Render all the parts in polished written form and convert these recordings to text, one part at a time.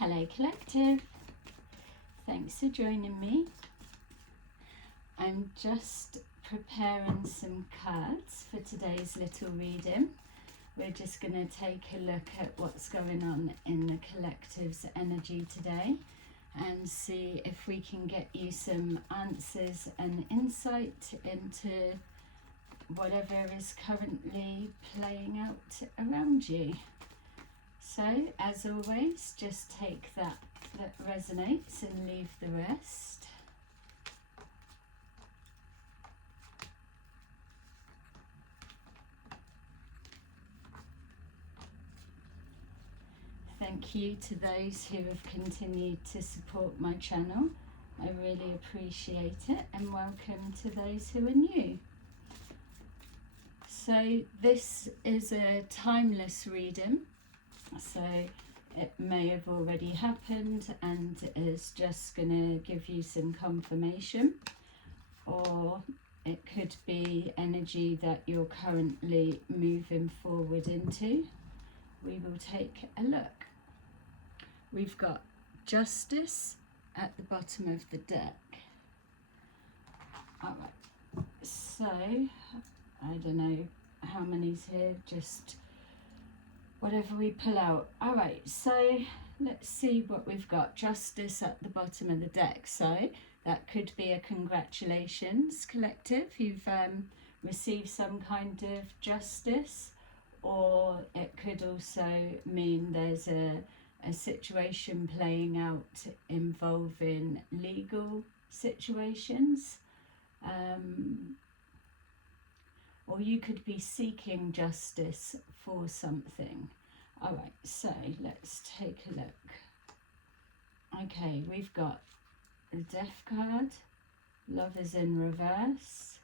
Hello Collective, thanks for joining me. I'm just preparing some cards for today's little reading. We're just going to take a look at what's going on in the collective's energy today and see if we can get you some answers and insight into whatever is currently playing out around you. So, as always, just take that resonates and leave the rest. Thank you to those who have continued to support my channel. I really appreciate it, and welcome to those who are new. So, this is a timeless reading. So it may have already happened and is just going to give you some confirmation, or it could be energy that you're currently moving forward into. We will take a look. We've got Justice at the bottom of the deck. Alright, so I don't know how many's here, just whatever we pull out. All right, so let's see what we've got. Justice at the bottom of the deck. So that could be a congratulations, collective. You've received some kind of justice, or it could also mean there's a situation playing out involving legal situations. Or you could be seeking justice for something. All right, so let's take a look. Okay, we've got the Death card, Lovers in reverse,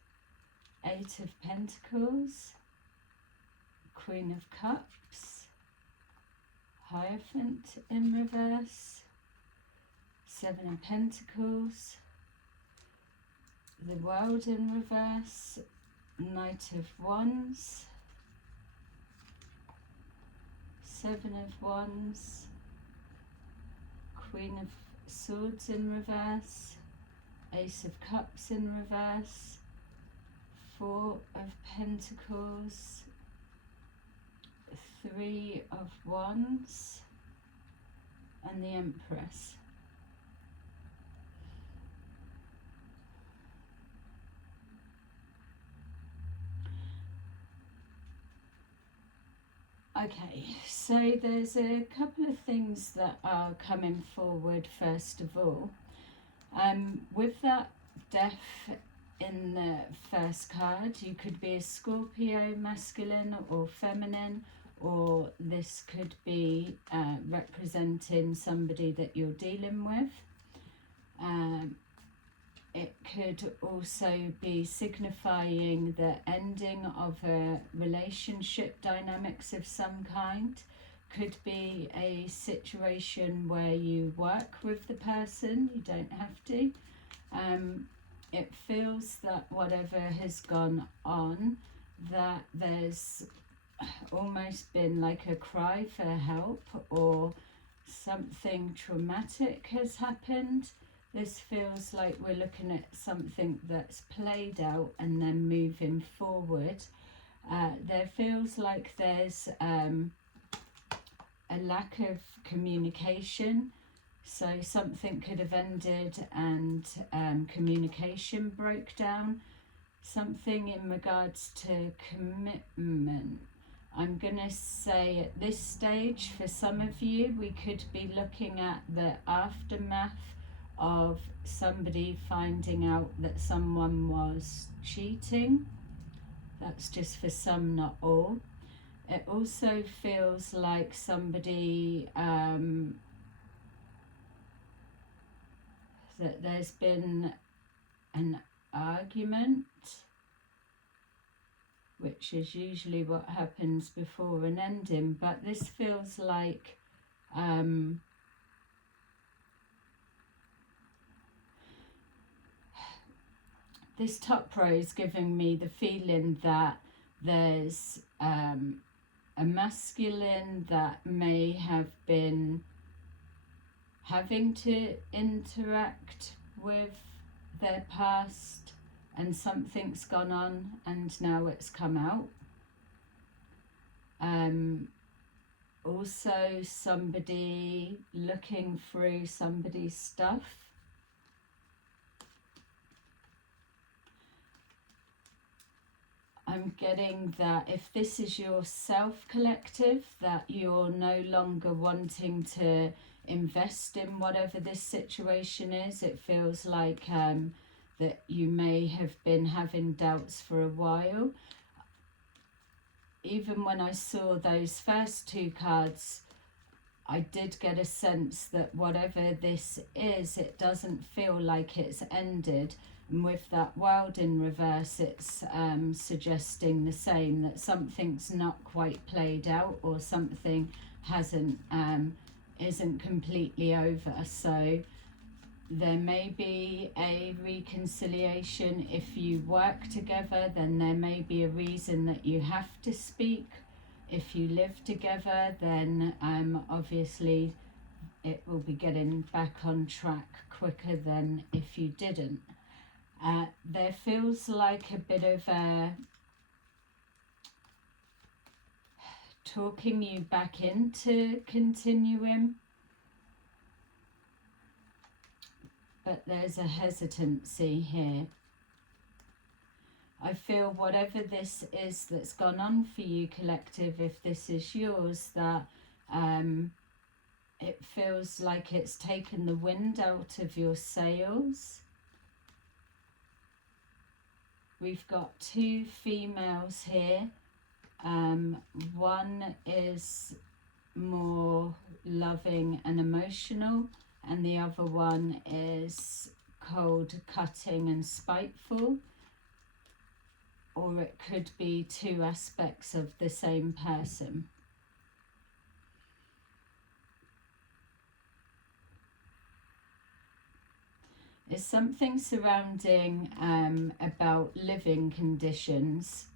Eight of Pentacles, Queen of Cups, Hierophant in reverse, Seven of Pentacles, the World in reverse, Knight of Wands, Seven of Wands, Queen of Swords in reverse, Ace of Cups in reverse, Four of Pentacles, Three of Wands, and the Empress. Okay, so there's a couple of things that are coming forward first of all. With that Death in the first card, you could be a Scorpio, masculine or feminine, or this could be representing somebody that you're dealing with. It could also be signifying the ending of a relationship dynamics of some kind. Could be a situation where you work with the person, you don't have to. It feels that whatever has gone on, that there's almost been like a cry for help, or something traumatic has happened. This feels like we're looking at something that's played out and then moving forward. There feels like there's a lack of communication. So something could have ended and communication broke down. Something in regards to commitment. I'm going to say at this stage, for some of you, we could be looking at the aftermath of somebody finding out that someone was cheating. That's just for some, not all. It also feels like somebody, that there's been an argument, which is usually what happens before an ending, but this feels like this top row is giving me the feeling that there's a masculine that may have been having to interact with their past, and something's gone on and now it's come out. Also somebody looking through somebody's stuff. I'm getting that if this is your self-collective, that you're no longer wanting to invest in whatever this situation is. It feels like that you may have been having doubts for a while. Even when I saw those first two cards, I did get a sense that whatever this is, it doesn't feel like it's ended. And with that world in reverse, it's suggesting the same, that something's not quite played out, or something isn't completely over. So there may be a reconciliation. If you work together, then there may be a reason that you have to speak. If you live together, then obviously it will be getting back on track quicker than if you didn't. There feels like a bit of talking you back into continuing, but there's a hesitancy here. I feel whatever this is that's gone on for you, collective, if this is yours, that it feels like it's taken the wind out of your sails. We've got two females here. One is more loving and emotional, and the other one is cold, cutting and spiteful. Or it could be two aspects of the same person. There's something surrounding about living conditions.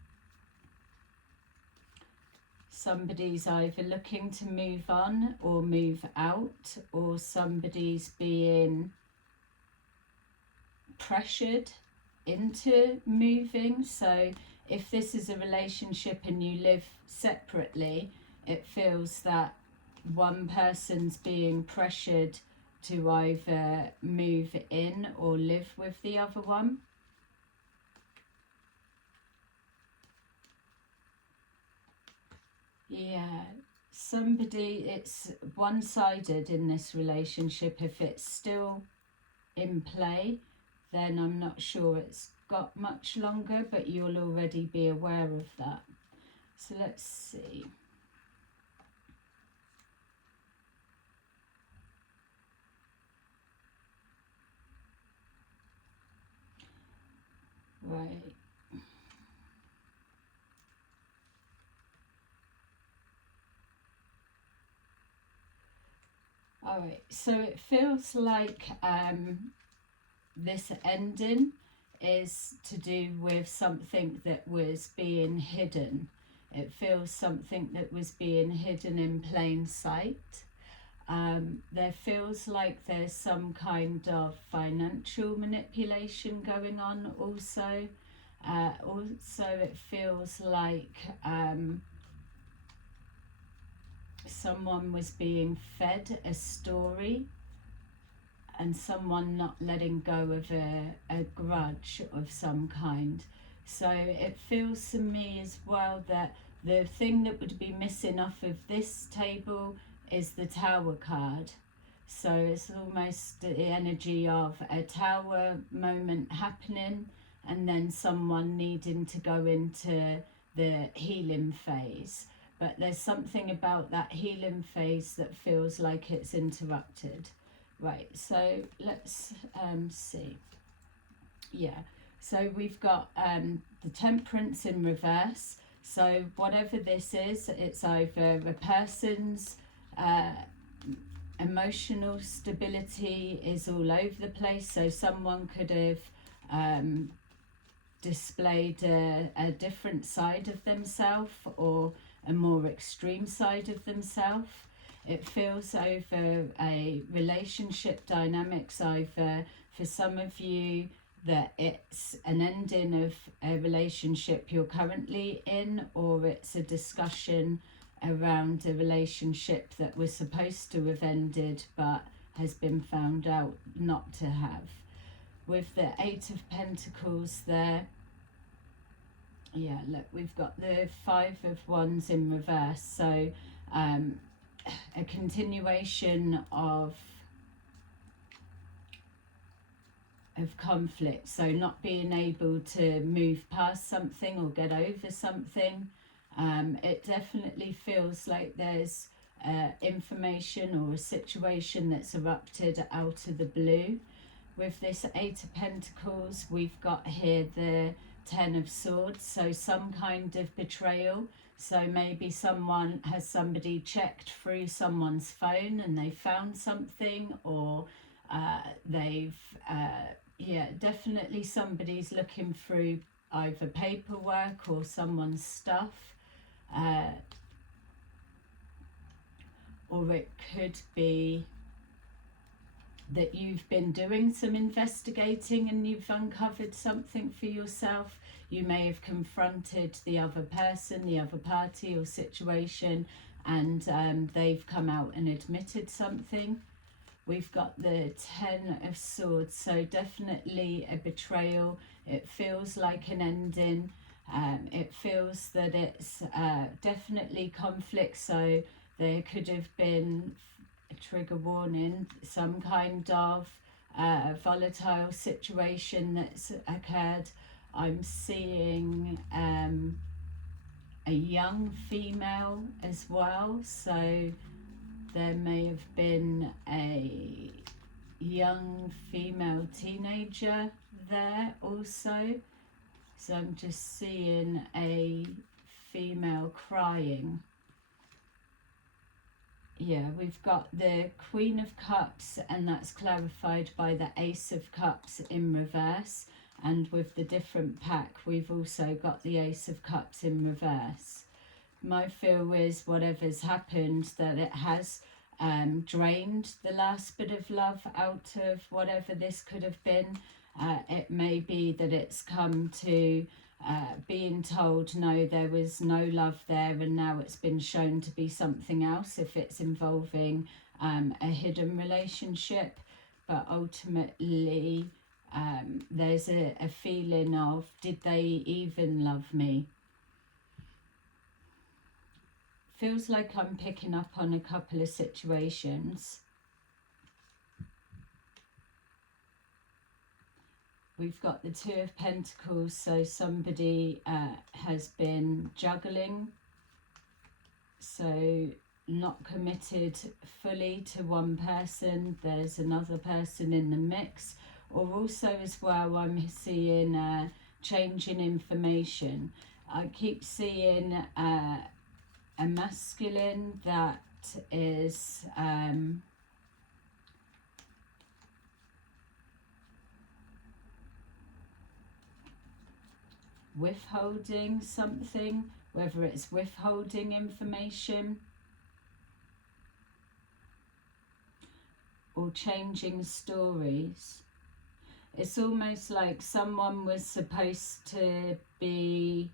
Somebody's either looking to move on or move out, or somebody's being pressured into moving. So if this is a relationship and you live separately, it feels that one person's being pressured to either move in or live with the other one. Yeah, it's one-sided in this relationship. If it's still in play, then I'm not sure it's got much longer, but you'll already be aware of that. So let's see. Right. All right, so it feels like this ending is to do with something that was being hidden. It feels something that was being hidden in plain sight. There feels like there's some kind of financial manipulation going on also. Also, it feels like someone was being fed a story, and someone not letting go of a grudge of some kind. So it feels to me as well that the thing that would be missing off of this table is the Tower card. So it's almost the energy of a Tower moment happening, and then someone needing to go into the healing phase. But there's something about that healing phase that feels like it's interrupted. Right, so let's see. Yeah, so we've got the Temperance in reverse. So whatever this is, it's either a person's emotional stability is all over the place. So someone could have displayed a different side of themselves, or a more extreme side of themselves. It feels over a relationship dynamics, either for some of you that it's an ending of a relationship you're currently in, or it's a discussion around a relationship that was supposed to have ended but has been found out not to have. With the Eight of Pentacles there, yeah, look, we've got the Five of Wands in reverse. So a continuation of conflict, so not being able to move past something or get over something. It definitely feels like there's information or a situation that's erupted out of the blue. With this Eight of Pentacles, we've got here the Ten of Swords, so some kind of betrayal. So maybe somebody checked through someone's phone and they found something, or they've yeah, definitely somebody's looking through either paperwork or someone's stuff, or it could be that you've been doing some investigating and you've uncovered something for yourself. You may have confronted the other person, the other party or situation, and they've come out and admitted something. We've got the Ten of Swords, so definitely a betrayal. It feels like an ending. It feels that it's definitely conflict, so there could have been a trigger warning, some kind of volatile situation that's occurred. I'm seeing a young female as well, so there may have been a young female teenager there also. So I'm just seeing a female crying. Yeah, we've got the Queen of Cups, and that's clarified by the Ace of Cups in reverse. And with the different pack, we've also got the Ace of Cups in reverse. My feel is whatever's happened, that it has drained the last bit of love out of whatever this could have been. It may be that it's come to being told, no, there was no love there, and now it's been shown to be something else if it's involving a hidden relationship. But ultimately, there's a feeling of, did they even love me? Feels like I'm picking up on a couple of situations. We've got the Two of Pentacles, so somebody has been juggling, so not committed fully to one person. There's another person in the mix, or also as well I'm seeing changing information. I keep seeing a masculine that is withholding something, whether it's withholding information or changing stories. It's almost like someone was supposed to be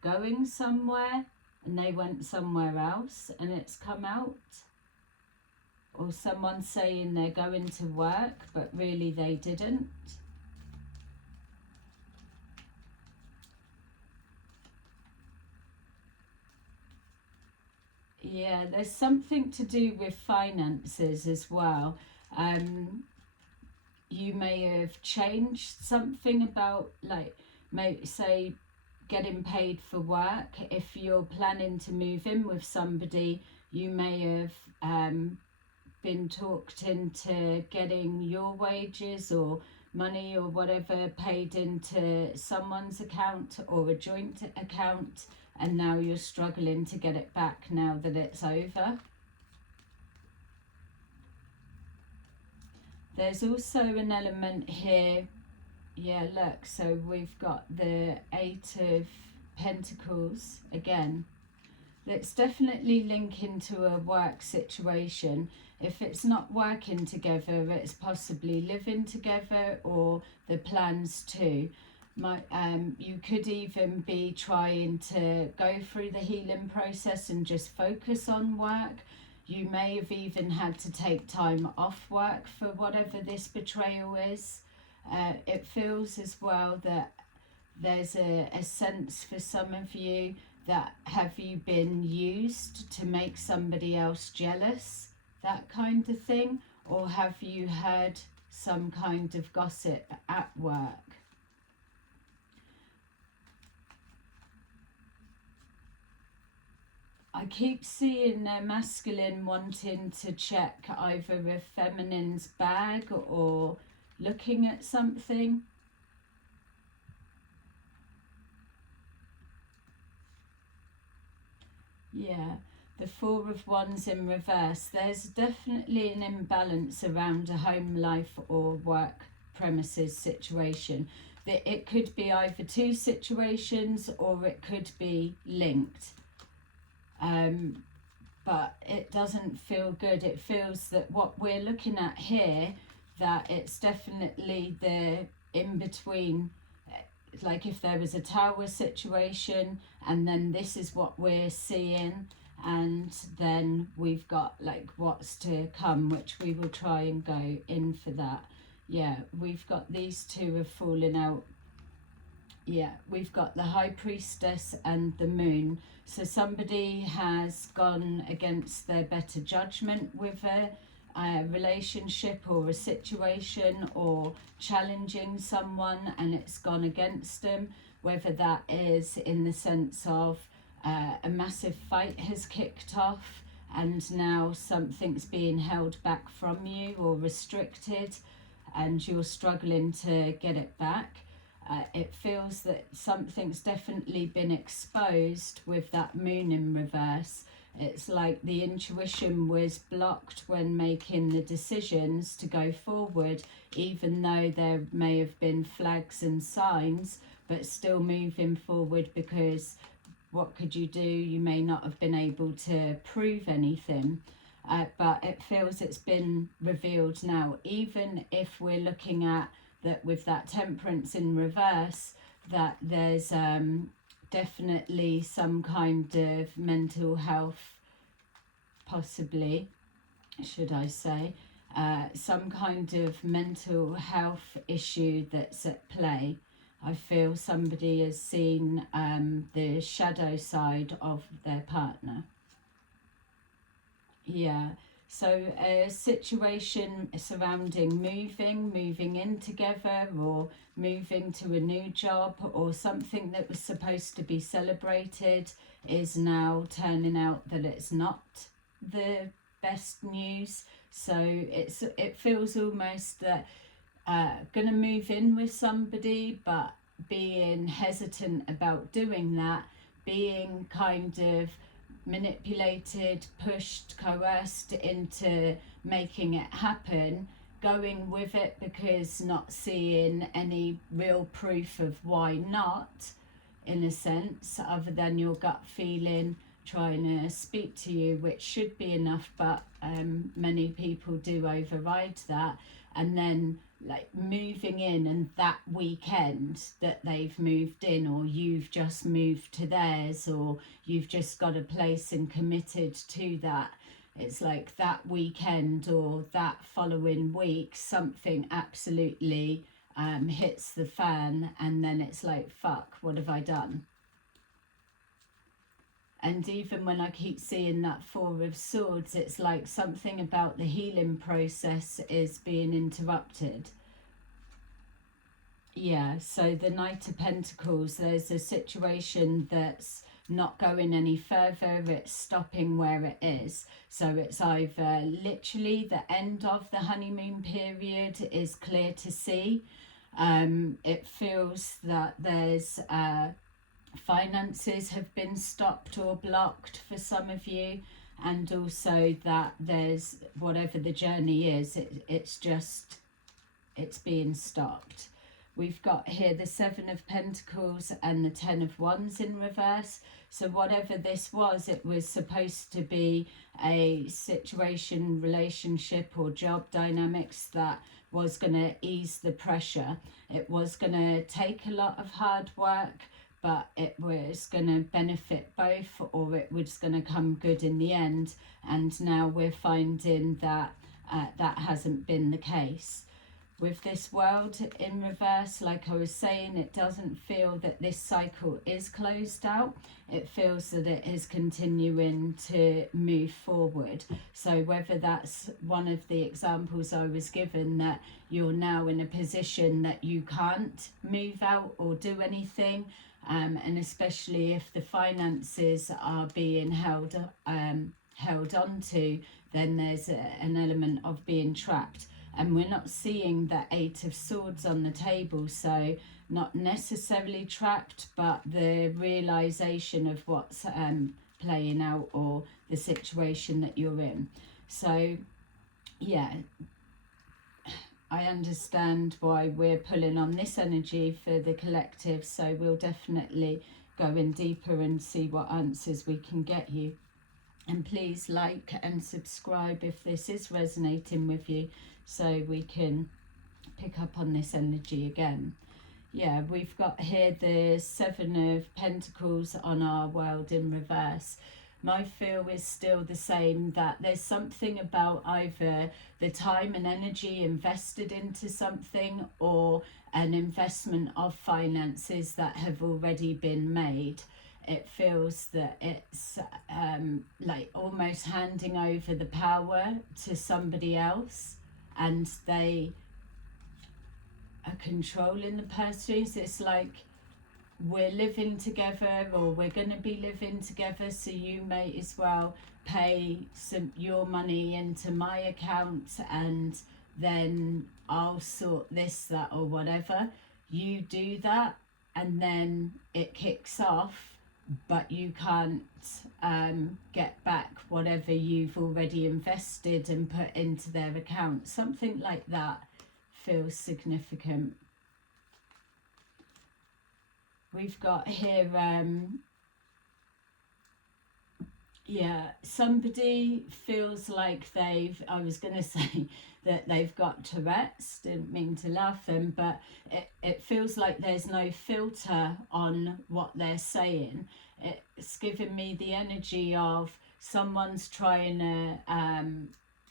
going somewhere and they went somewhere else and it's come out. Or someone saying they're going to work but really they didn't. Yeah, there's something to do with finances as well. You may have changed something about, like, say, getting paid for work. If you're planning to move in with somebody, you may have been talked into getting your wages or money or whatever paid into someone's account or a joint account, and now you're struggling to get it back now that it's over. There's also an element here, yeah, look, so we've got the Eight of Pentacles again. It's definitely linking to a work situation. If it's not working together, it's possibly living together or the plans to. You could even be trying to go through the healing process and just focus on work. You may have even had to take time off work for whatever this betrayal is. It feels as well that there's a sense for some of you that have you been used to make somebody else jealous, that kind of thing, or have you heard some kind of gossip at work? I keep seeing a masculine wanting to check either a feminine's bag or looking at something. Yeah, the Four of Wands in reverse. There's definitely an imbalance around a home life or work premises situation. It could be either two situations or it could be linked. But it doesn't feel good. It feels that what we're looking at here, that it's definitely the in-between, like if there was a tower situation and then this is what we're seeing, and then we've got like what's to come, which we will try and go in for that. Yeah, we've got these two have fallen out. Yeah, we've got the High Priestess and the Moon. So somebody has gone against their better judgment with a relationship or a situation, or challenging someone and it's gone against them, whether that is in the sense of a massive fight has kicked off and now something's being held back from you or restricted and you're struggling to get it back. It feels that something's definitely been exposed with that Moon in reverse. It's like the intuition was blocked when making the decisions to go forward, even though there may have been flags and signs, but still moving forward, because what could you do? You may not have been able to prove anything. But it feels it's been revealed now, even if we're looking at that with that Temperance in reverse, that there's definitely some kind of mental health, possibly, should I say, some kind of mental health issue that's at play. I feel somebody has seen the shadow side of their partner. Yeah, so a situation surrounding moving in together, or moving to a new job, or something that was supposed to be celebrated is now turning out that it's not the best news. So it feels almost that gonna move in with somebody, but being hesitant about doing that, being kind of manipulated, pushed, coerced into making it happen, going with it because not seeing any real proof of why not, in a sense, other than your gut feeling trying to speak to you, which should be enough, but many people do override that. And then like moving in, and that weekend that they've moved in, or you've just moved to theirs, or you've just got a place and committed to that, it's like that weekend or that following week something absolutely hits the fan, and then it's like, fuck, what have I done? And even when I keep seeing that Four of Swords, it's like something about the healing process is being interrupted. Yeah, so the Knight of Pentacles, there's a situation that's not going any further, it's stopping where it is. So it's either literally the end of the honeymoon period is clear to see. It feels that there's finances have been stopped or blocked for some of you, and also that there's whatever the journey is, it's being stopped. we've got here the Seven of Pentacles and the Ten of Wands in reverse. So whatever this was, it was supposed to be a situation, relationship or job dynamics that was going to ease the pressure. It was going to take a lot of hard work, but it was going to benefit both, or it was going to come good in the end. And now we're finding that that hasn't been the case. With this World in reverse, like I was saying, it doesn't feel that this cycle is closed out. It feels that it is continuing to move forward. So whether that's one of the examples I was given, that you're now in a position that you can't move out or do anything, and especially if the finances are being held on to, then there's an element of being trapped. And we're not seeing the Eight of Swords on the table, so not necessarily trapped, but the realization of what's playing out, or the situation that you're in. So yeah, I understand why we're pulling on this energy for the collective, so we'll definitely go in deeper and see what answers we can get you. And please like and subscribe if this is resonating with you, so we can pick up on this energy again. Yeah, we've got here the Seven of Pentacles on our World in reverse. My feel is still the same, that there's something about either the time and energy invested into something, or an investment of finances that have already been made. It feels that it's like almost handing over the power to somebody else, and they are controlling the pursuits. It's like, we're living together, or we're going to be living together, so you may as well pay your money into my account, and then I'll sort this, that, or whatever. You do that, and then it kicks off, but you can't get back whatever you've already invested and put into their account. Something like that feels significant. We've got here, yeah, somebody feels like I was going to say that they've got Tourette's, didn't mean to laugh them, but it feels like there's no filter on what they're saying. It's giving me the energy of someone's trying to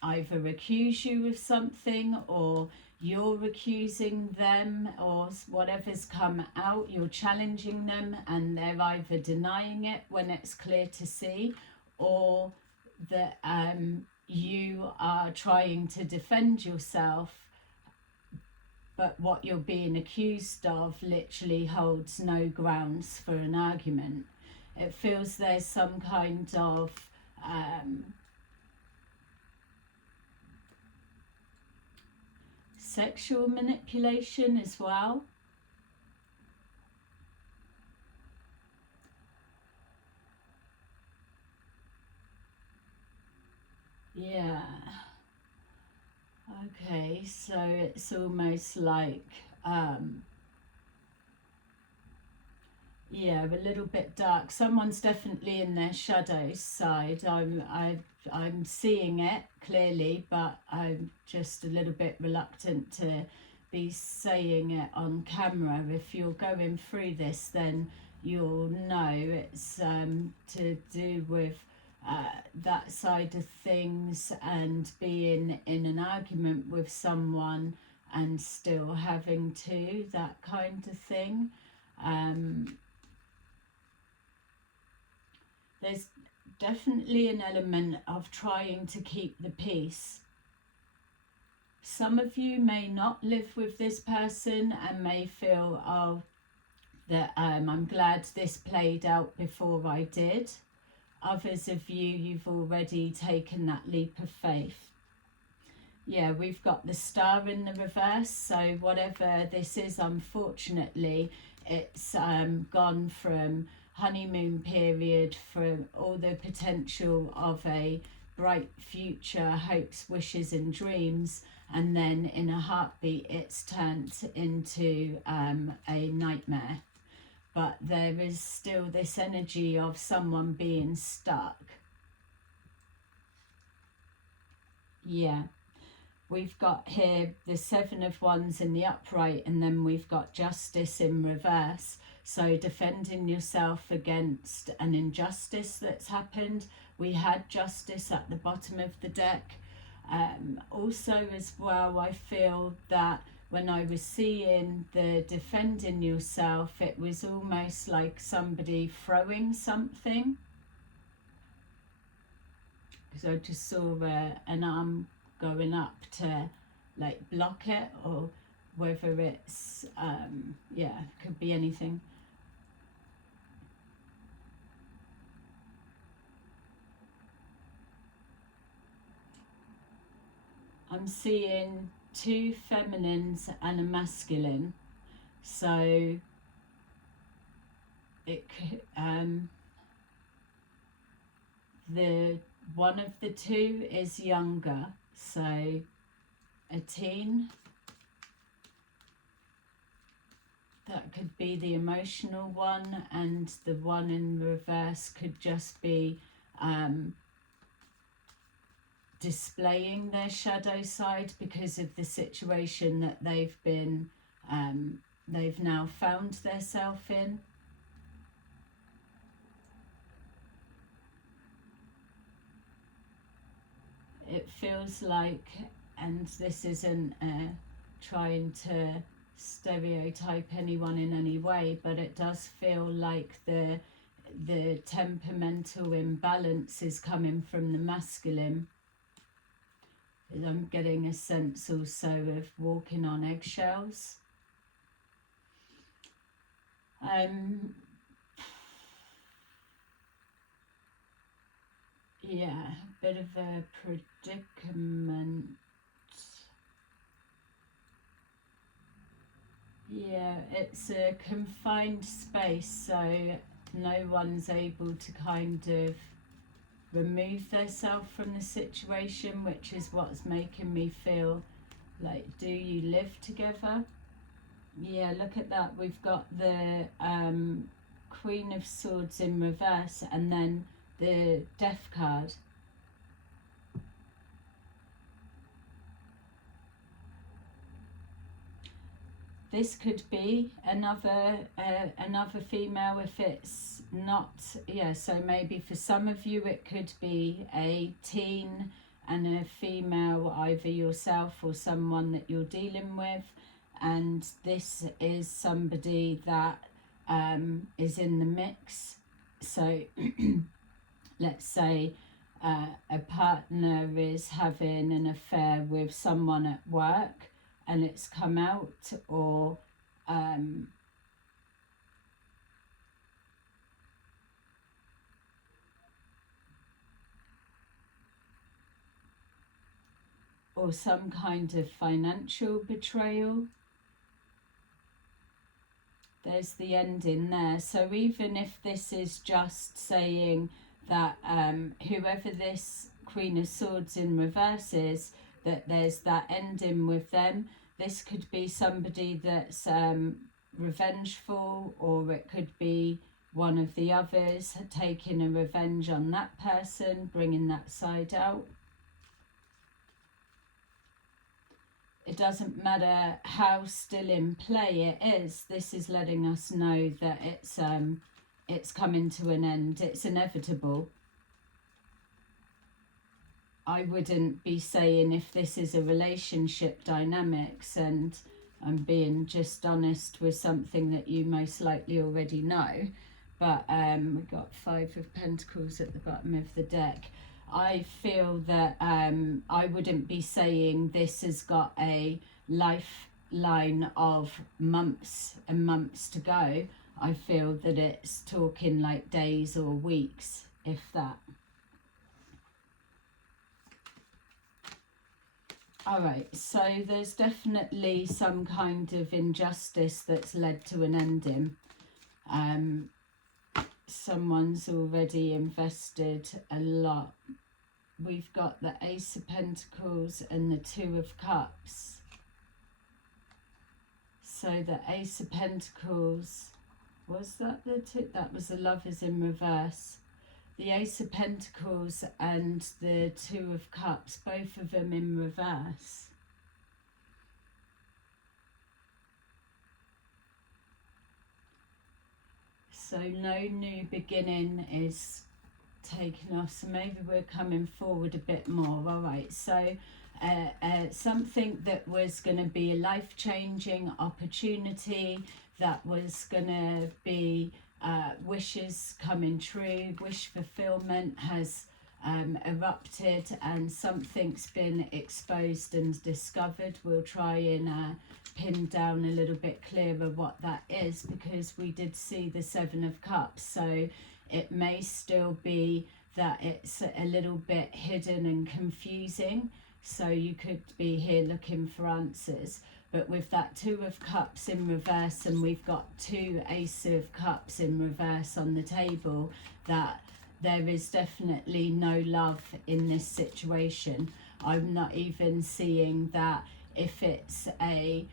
either accuse you of something, or you're accusing them, or whatever's come out, you're challenging them, and they're either denying it when it's clear to see, or that you are trying to defend yourself, but what you're being accused of literally holds no grounds for an argument. It feels there's some kind of sexual manipulation as well. Yeah. Okay, so it's almost like yeah, a little bit dark. Someone's definitely in their shadow side. I'm seeing it clearly, but I'm just a little bit reluctant to be saying it on camera. If you're going through this, then you'll know it's to do with that side of things, and being in an argument with someone and still having to, that kind of thing. There's definitely an element of trying to keep the peace. Some of you may not live with this person and may feel, oh, that I'm glad this played out before I did. Others of you, you've already taken that leap of faith. Yeah, we've got the Star in the reverse, so whatever this is, unfortunately, it's gone from honeymoon period, from all the potential of a bright future hopes, wishes and dreams, and then in a heartbeat it's turned into a nightmare. But there is still this energy of someone being stuck. Yeah. We've got here the Seven of Wands in the upright, and then we've got Justice in reverse. So defending yourself against an injustice that's happened. We had Justice at the bottom of the deck. Also as well, I feel that when I was seeing the defending yourself, it was almost like somebody throwing something. Because I just saw an arm going up to like block it, or whether it's yeah, could be anything. I'm seeing two feminines and a masculine, so it could the one of the two is younger, so a teen. That could be the emotional one, and the one in reverse could just be displaying their shadow side because of the situation that they've been they've now found themselves in. It feels like, and this isn't trying to stereotype anyone in any way, but it does feel like the temperamental imbalance is coming from the masculine. I'm getting a sense also of walking on eggshells. Yeah, a bit of a predicament. Yeah, it's a confined space, so no one's able to kind of remove themselves from the situation, which is what's making me feel like, do you live together? Yeah, look at that. We've got the Queen of Swords in reverse, and then the Death card. This could be another female if it's not, yeah, so maybe for some of you it could be a teen and a female, either yourself or someone that you're dealing with, and this is somebody that is in the mix. So let's say a partner is having an affair with someone at work and it's come out, or some kind of financial betrayal. There's the ending there. So even if this is just saying that whoever this Queen of Swords in reverse is, that there's that ending with them, this could be somebody that's revengeful, or it could be one of the others taking a revenge on that person, bringing that side out. It doesn't matter how still in play it is, this is letting us know that it's coming to an end, it's inevitable. I wouldn't be saying if this is a relationship dynamics, and I'm being just honest with something that you most likely already know, but we've got Five of Pentacles at the bottom of the deck. I feel that I wouldn't be saying this has got a lifeline of months and months to go. I feel that it's talking like days or weeks, if that. All right, so there's definitely some kind of injustice that's led to an ending. Someone's already invested a lot we've got the Ace of Pentacles and the Two of Cups. So the Ace of Pentacles, was that the two? That was the Lovers in reverse. The Ace of Pentacles and the Two of Cups, both of them in reverse. So no new beginning is taken off, so maybe we're coming forward a bit more. All right, so something that was going to be a life-changing opportunity, that was going to be wishes coming true, wish fulfillment has erupted, and something's been exposed and discovered. We'll try and pin down a little bit clearer what that is, because we did see the Seven of Cups, so it may still be that it's a little bit hidden and confusing, so you could be here looking for answers. But with that Two of Cups in reverse, and we've got two Ace of Cups in reverse on the table, that there is definitely no love in this situation. I'm not even seeing that if it's a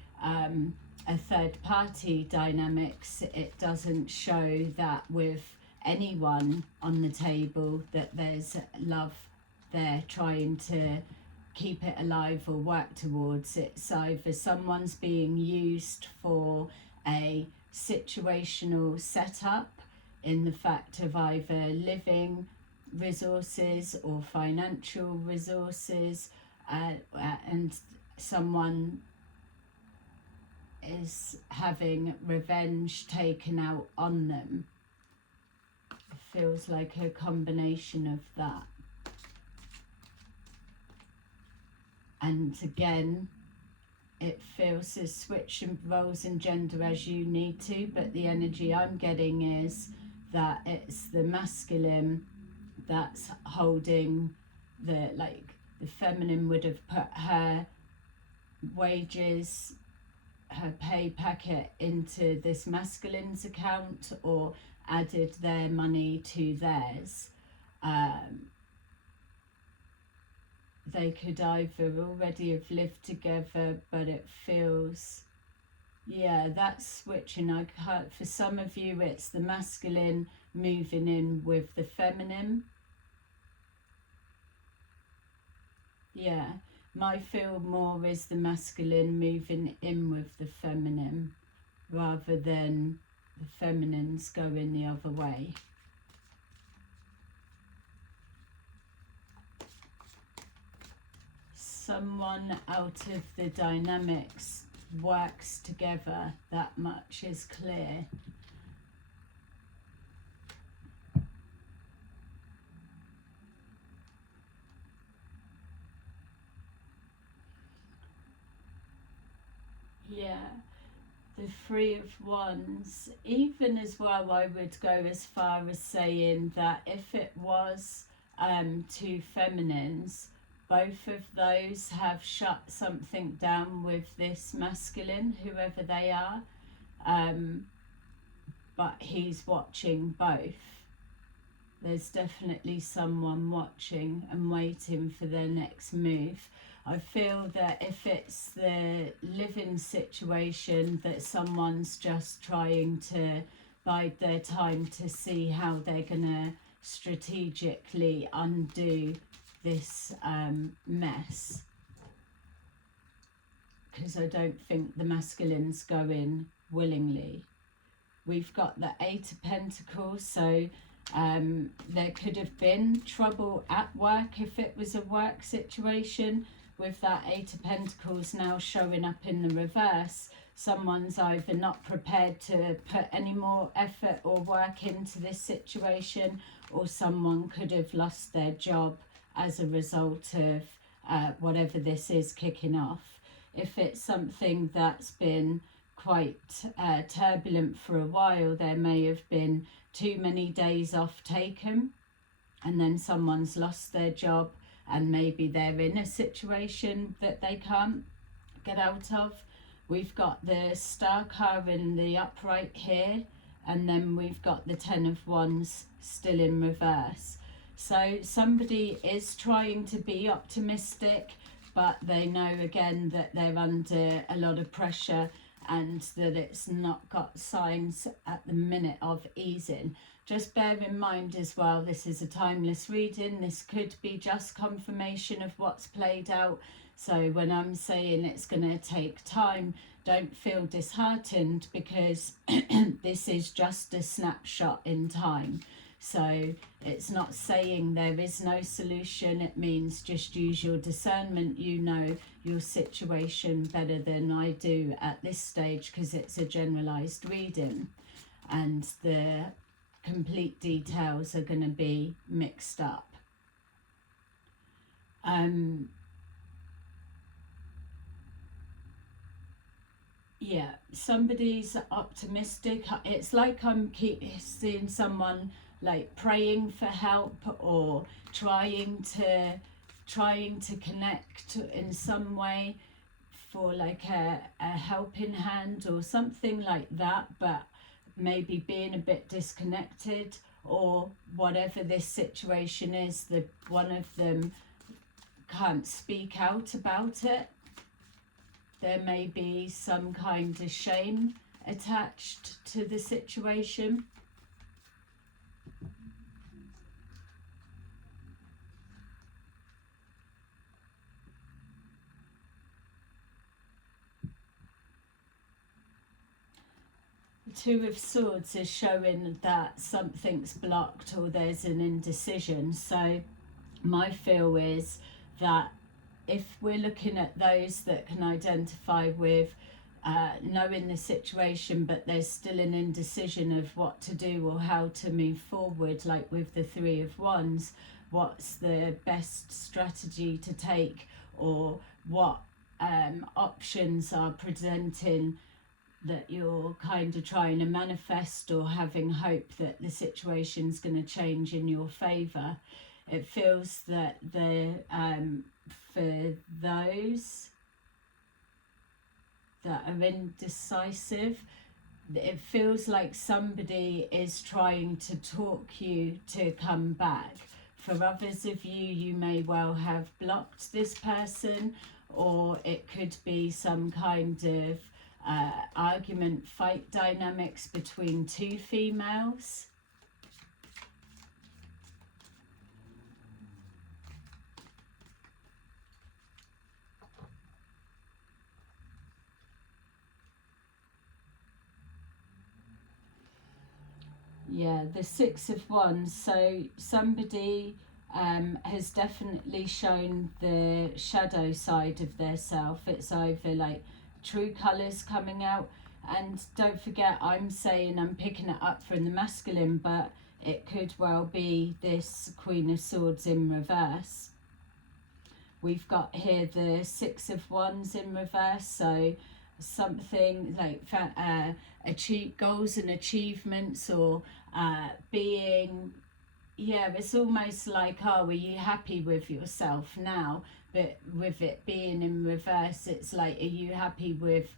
third party dynamics, it doesn't show that with anyone on the table that there's love there trying to keep it alive or work towards. It's either someone's being used for a situational setup in the fact of either living resources or financial resources, and someone is having revenge taken out on them. It feels like a combination of that. And again, it feels as switching roles and gender as you need to, but the energy I'm getting is that it's the masculine that's holding the, like, the feminine would have put her wages, her pay packet into this masculine's account, or added their money to theirs. They could either already have lived together, but it feels, yeah, that's switching. I can't, for some of you it's the masculine moving in with the feminine. Yeah, my feel more is the masculine moving in with the feminine, rather than the feminines going the other way. Someone out of the dynamics works together, that much is clear. Yeah, the Three of Wands, even as well, I would go as far as saying that if it was two feminines, both of those have shut something down with this masculine, whoever they are, but he's watching both. There's definitely someone watching and waiting for their next move. I feel that if it's the living situation, that someone's just trying to bide their time to see how they're going to strategically undo this mess, because I don't think the masculine's going willingly. We've got the Eight of Pentacles, so there could have been trouble at work if it was a work situation. With that Eight of Pentacles now showing up in the reverse, someone's either not prepared to put any more effort or work into this situation, or someone could have lost their job as a result of whatever this is kicking off. If it's something that's been quite turbulent for a while, there may have been too many days off taken, and then someone's lost their job, and maybe they're in a situation that they can't get out of. We've got the Star card in the upright here, and then we've got the Ten of Wands still in reverse. So somebody is trying to be optimistic, but they know again that they're under a lot of pressure and that it's not got signs at the minute of easing. Just bear in mind as well, this is a timeless reading. This could be just confirmation of what's played out. So when I'm saying it's going to take time, don't feel disheartened, because this is just a snapshot in time. So it's not saying there is no solution. It means just use your discernment. You know your situation better than I do at this stage, because it's a generalized reading and the complete details are going to be mixed up. Yeah, somebody's optimistic. It's like I'm seeing someone like praying for help, or trying to connect in some way for like a helping hand or something like that, but maybe being a bit disconnected, or whatever this situation is, that one of them can't speak out about it. There may be some kind of shame attached to the situation. Two of Swords is showing that something's blocked or there's an indecision. So my feel is that if we're looking at those that can identify with knowing the situation, but there's still an indecision of what to do or how to move forward, like with the Three of Wands, what's the best strategy to take, or what options are presenting that you're kind of trying to manifest, or having hope that the situation's going to change in your favour. It feels that for those that are indecisive, it feels like somebody is trying to talk you to come back. For others of you, you may well have blocked this person, or it could be some kind of argument, fight dynamics between two females. Yeah, the Six of Wands. So somebody has definitely shown the shadow side of their self. It's either like true colours coming out, and don't forget, I'm saying I'm picking it up from the masculine, but it could well be this Queen of Swords in reverse. We've got here the Six of Wands in reverse, so something like achieve goals and achievements, or being, yeah, it's almost like, oh, are you happy with yourself now? But with it being in reverse, it's like, are you happy with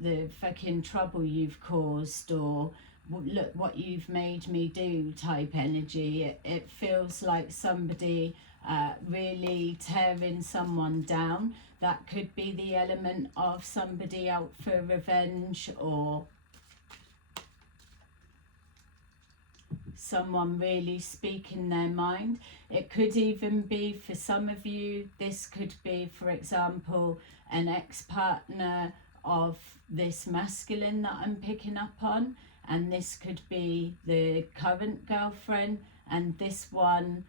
the fucking trouble you've caused, or look what you've made me do type energy. It feels like somebody really tearing someone down. That could be the element of somebody out for revenge, or someone really speaking their mind. It could even be, for some of you, this could be, for example, an ex-partner of this masculine that I'm picking up on, and this could be the current girlfriend, and this one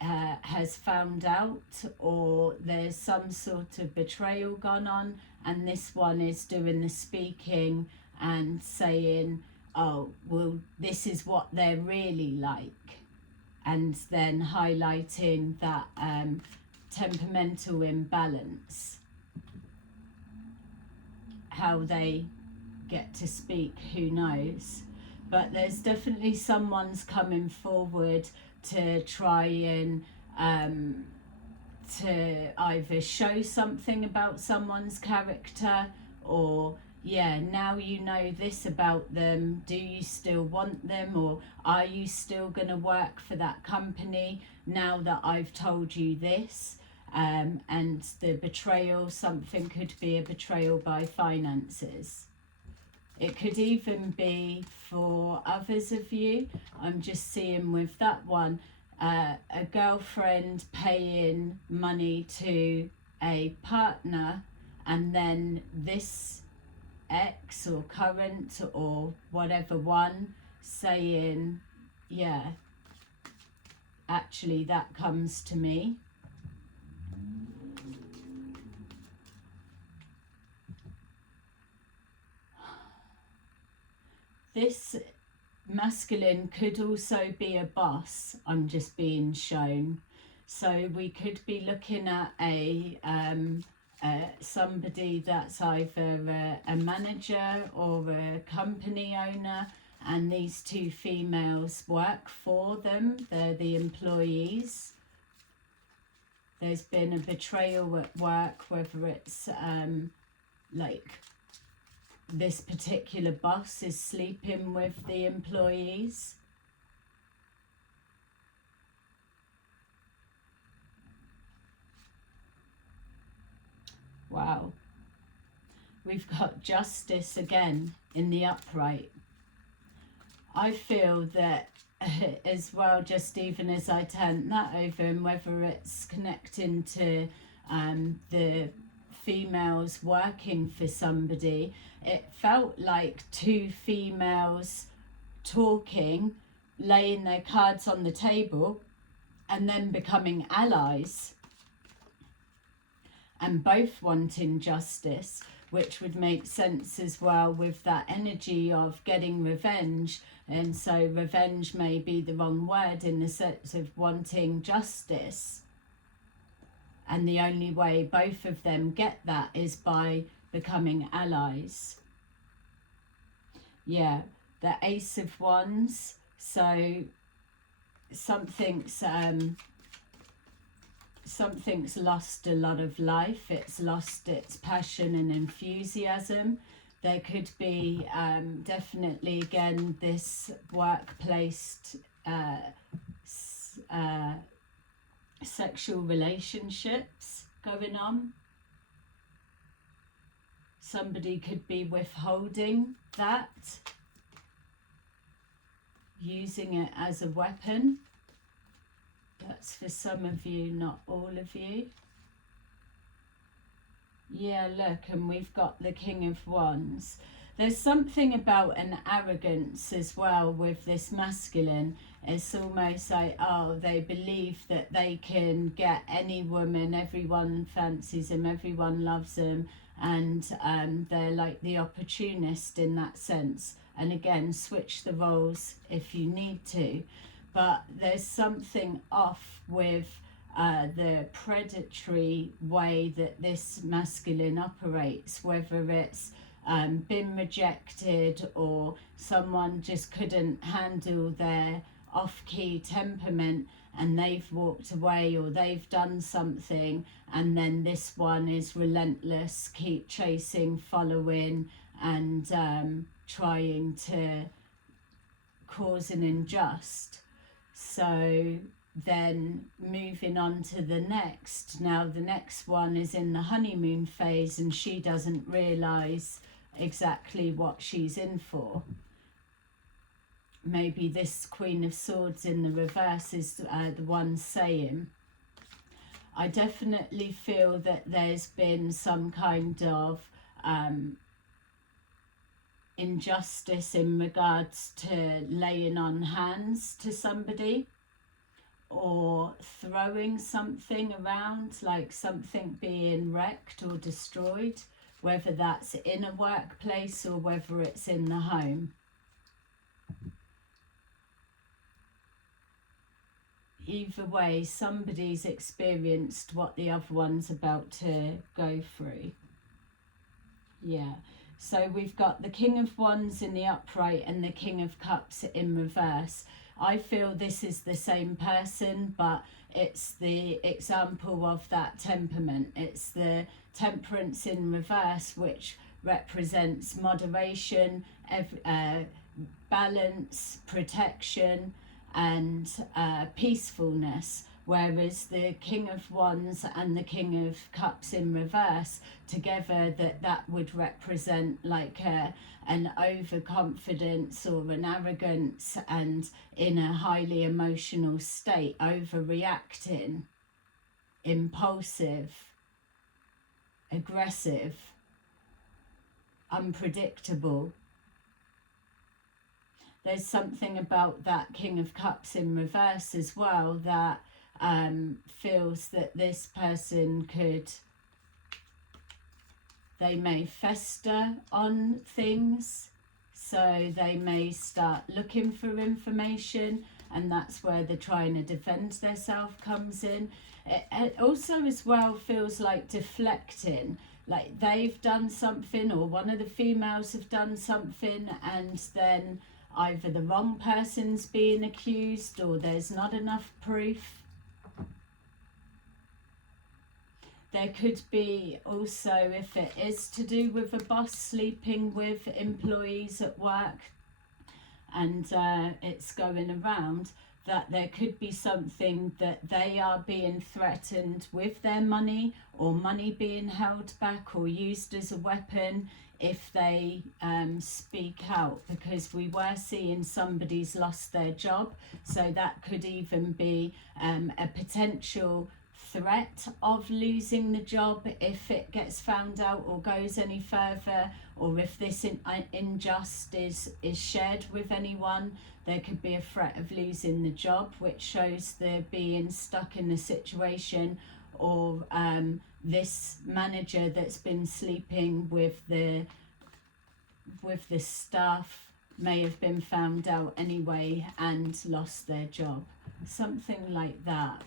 has found out, or there's some sort of betrayal gone on, and this one is doing the speaking and saying, oh, well, this is what they're really like, and then highlighting that temperamental imbalance, how they get to speak, who knows. But there's definitely someone's coming forward to try and to either show something about someone's character, or yeah, now you know this about them. Do you still want them, or are you still going to work for that company now that I've told you this? And the betrayal, something could be a betrayal by finances. It could even be for others of you. I'm just seeing with that one, a girlfriend paying money to a partner, and then this ex or current or whatever one saying, yeah, actually that comes to me. This masculine could also be a boss, I'm just being shown. So we could be looking at somebody that's either a manager or a company owner, and these two females work for them. They're the employees. There's been a betrayal at work, whether it's like this particular boss is sleeping with the employees. Wow. We've got justice again in the upright. I feel that as well, just even as I turn that over, and whether it's connecting to the females working for somebody, it felt like two females talking, laying their cards on the table, and then becoming allies, and both wanting justice, which would make sense as well with that energy of getting revenge. And so revenge may be the wrong word in the sense of wanting justice. And the only way both of them get that is by becoming allies. Yeah, the Ace of Wands. So something's lost a lot of life. It's lost its passion and enthusiasm. There could be definitely, again, this workplace sexual relationships going on. Somebody could be withholding that, using it as a weapon. That's for some of you, not all of you. Yeah, look, and we've got the King of Wands. There's something about an arrogance as well with this masculine. It's almost like, oh, they believe that they can get any woman, everyone fancies them, everyone loves them, and they're like the opportunist in that sense. And again, switch the roles if you need to. But there's something off with the predatory way that this masculine operates, whether it's been rejected or someone just couldn't handle their off-key temperament and they've walked away, or they've done something, and then this one is relentless, keep chasing, following, and trying to cause an unjust. So then moving on to the next. Now the next one is in the honeymoon phase, and she doesn't realise exactly what she's in for. Maybe this Queen of Swords in the reverse is the one saying, I definitely feel that there's been some kind of injustice in regards to laying on hands to somebody, or throwing something around, like something being wrecked or destroyed, whether that's in a workplace or whether it's in the home. Either way, somebody's experienced what the other one's about to go through. Yeah. So we've got the King of Wands in the upright and the King of Cups in reverse. I feel this is the same person, but it's the example of that temperament. It's the Temperance in reverse, which represents moderation, balance, protection, and peacefulness, whereas the King of Wands and the King of Cups in reverse together, that would represent like an overconfidence or an arrogance, and in a highly emotional state, overreacting, impulsive, aggressive, unpredictable. There's something about that King of Cups in reverse as well that feels that this person they may fester on things, so they may start looking for information, and that's where the trying to defend themselves comes in. It also as well feels like deflecting, like they've done something, or one of the females have done something, and then either the wrong person's being accused or there's not enough proof. There could be also, if it is to do with a boss sleeping with employees at work, and it's going around, that there could be something that they are being threatened with their money, or money being held back or used as a weapon if they speak out, because we were seeing somebody's lost their job, so that could even be a potential threat of losing the job if it gets found out or goes any further, or if this injustice is shared with anyone. There could be a threat of losing the job, which shows they're being stuck in the situation, or this manager that's been sleeping with the staff may have been found out anyway and lost their job. Something like that.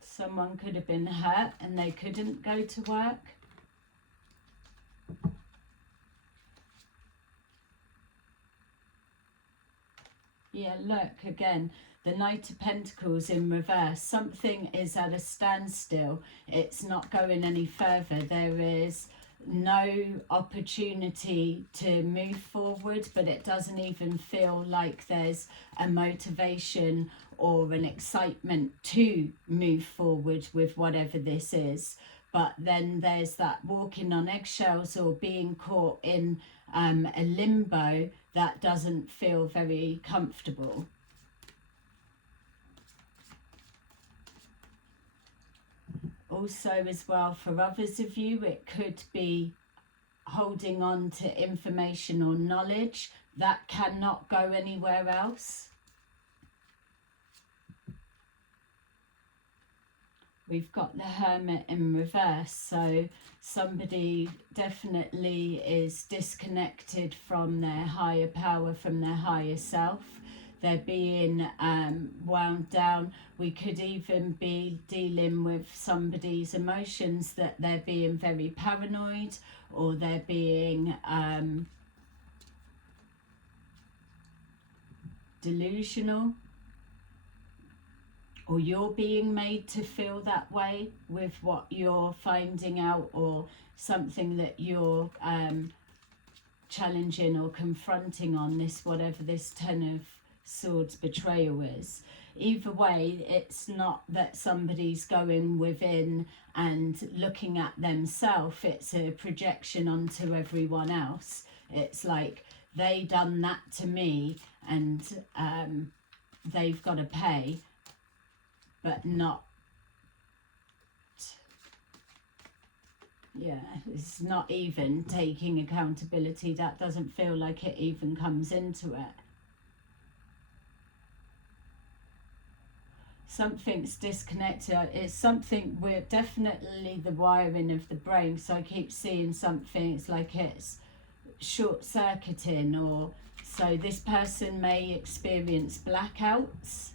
Someone could have been hurt and they couldn't go to work. Yeah, look, again, the Knight of Pentacles in reverse. Something is at a standstill. It's not going any further. There is no opportunity to move forward, but it doesn't even feel like there's a motivation or an excitement to move forward with whatever this is. But then there's that walking on eggshells or being caught in a limbo that doesn't feel very comfortable. Also as well, for others of you, it could be holding on to information or knowledge that cannot go anywhere else. We've got the Hermit in reverse, so somebody definitely is disconnected from their higher power, from their higher self. They're being wound down. We could even be dealing with somebody's emotions, that they're being very paranoid, or they're being delusional, or you're being made to feel that way with what you're finding out, or something that you're challenging or confronting on this, whatever this Ten of Swords betrayal is. Either way, it's not that somebody's going within and looking at themselves. It's a projection onto everyone else. It's like, they done that to me, and they've got to pay, but not, yeah, it's not even taking accountability. That doesn't feel like it even comes into it. Something's disconnected. It's something, we're definitely the wiring of the brain, so I keep seeing something, it's like it's short-circuiting, or so this person may experience blackouts.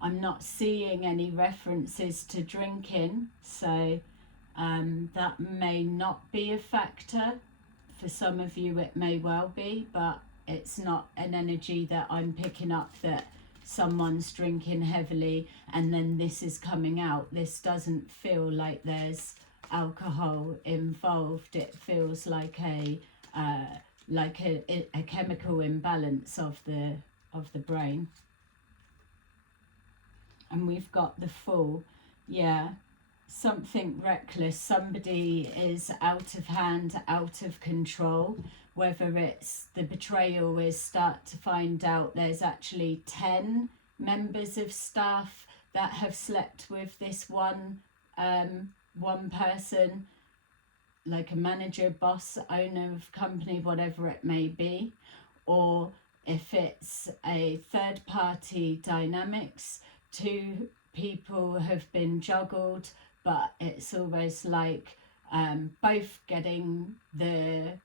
I'm not seeing any references to drinking, so that may not be a factor. For some of you it may well be, but it's not an energy that I'm picking up that someone's drinking heavily and then this is coming out. This doesn't feel like there's alcohol involved. It feels like a chemical imbalance of the brain. And we've got the Fool. Yeah, something reckless. Somebody is out of hand, out of control. Whether it's the betrayal is start to find out there's actually 10 members of staff that have slept with this one person, like a manager, boss, owner of company, whatever it may be. Or if it's a third party dynamics, 2 people have been juggled, but it's always like both getting the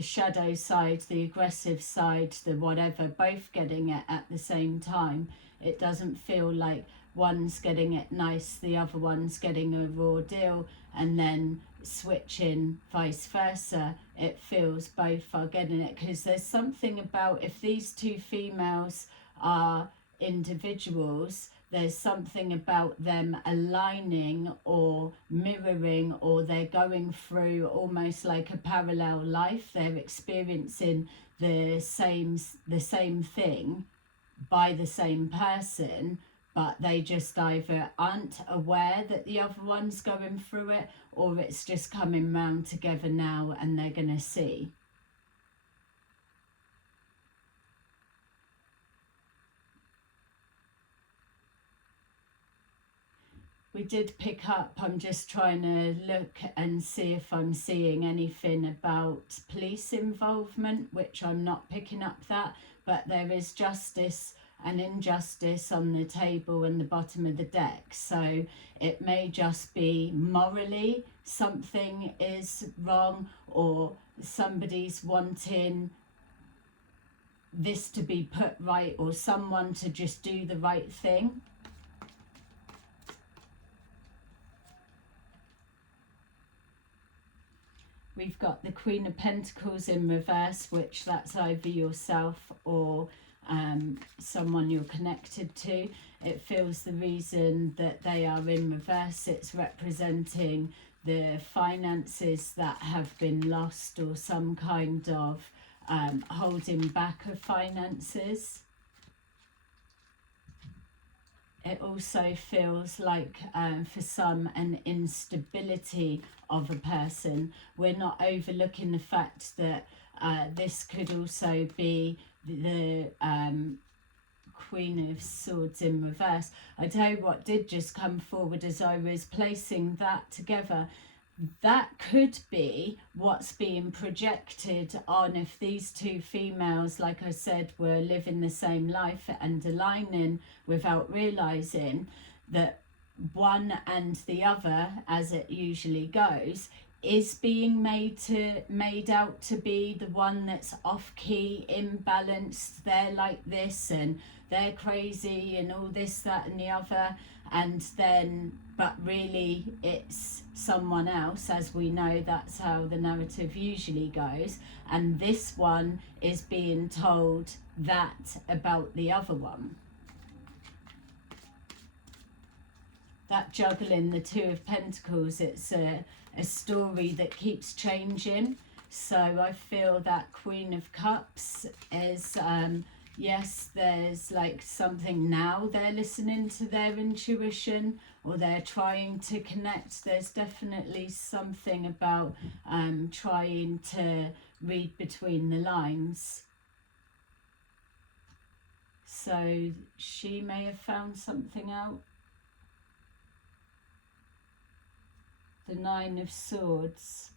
shadow side, the aggressive side, the whatever, both getting it at the same time. It doesn't feel like one's getting it nice, the other one's getting a raw deal, and then switching vice versa. It feels both are getting it, because there's something about, if these 2 females are individuals, there's something about them aligning or mirroring, or they're going through almost like a parallel life. They're experiencing the same thing by the same person, but they just either aren't aware that the other one's going through it, or it's just coming round together now and they're going to see. We did pick up, I'm just trying to look and see if I'm seeing anything about police involvement, which I'm not picking up that, but there is justice and injustice on the table and the bottom of the deck. So it may just be morally something is wrong, or somebody's wanting this to be put right, or someone to just do the right thing. We've got the Queen of Pentacles in reverse, which that's either yourself or someone you're connected to. It feels the reason that they are in reverse, it's representing the finances that have been lost, or some kind of holding back of finances. It also feels like for some an instability of a person. We're not overlooking the fact that this could also be the Queen of Swords in reverse. I tell you what did just come forward as I was placing that together. That could be what's being projected on, if these 2 females, like I said, were living the same life and aligning without realizing that one and the other, as it usually goes, is being made out to be the one that's off key, imbalanced. They're like this and they're crazy and all this, that and the other, and then but really it's someone else. As we know, that's how the narrative usually goes, and this one is being told that about the other one. That juggling the 2 of Pentacles, it's a story that keeps changing. So I feel that Queen of Cups is yes, there's like something now they're listening to their intuition, or they're trying to connect. There's definitely something about trying to read between the lines. So she may have found something out. The 9 of Swords.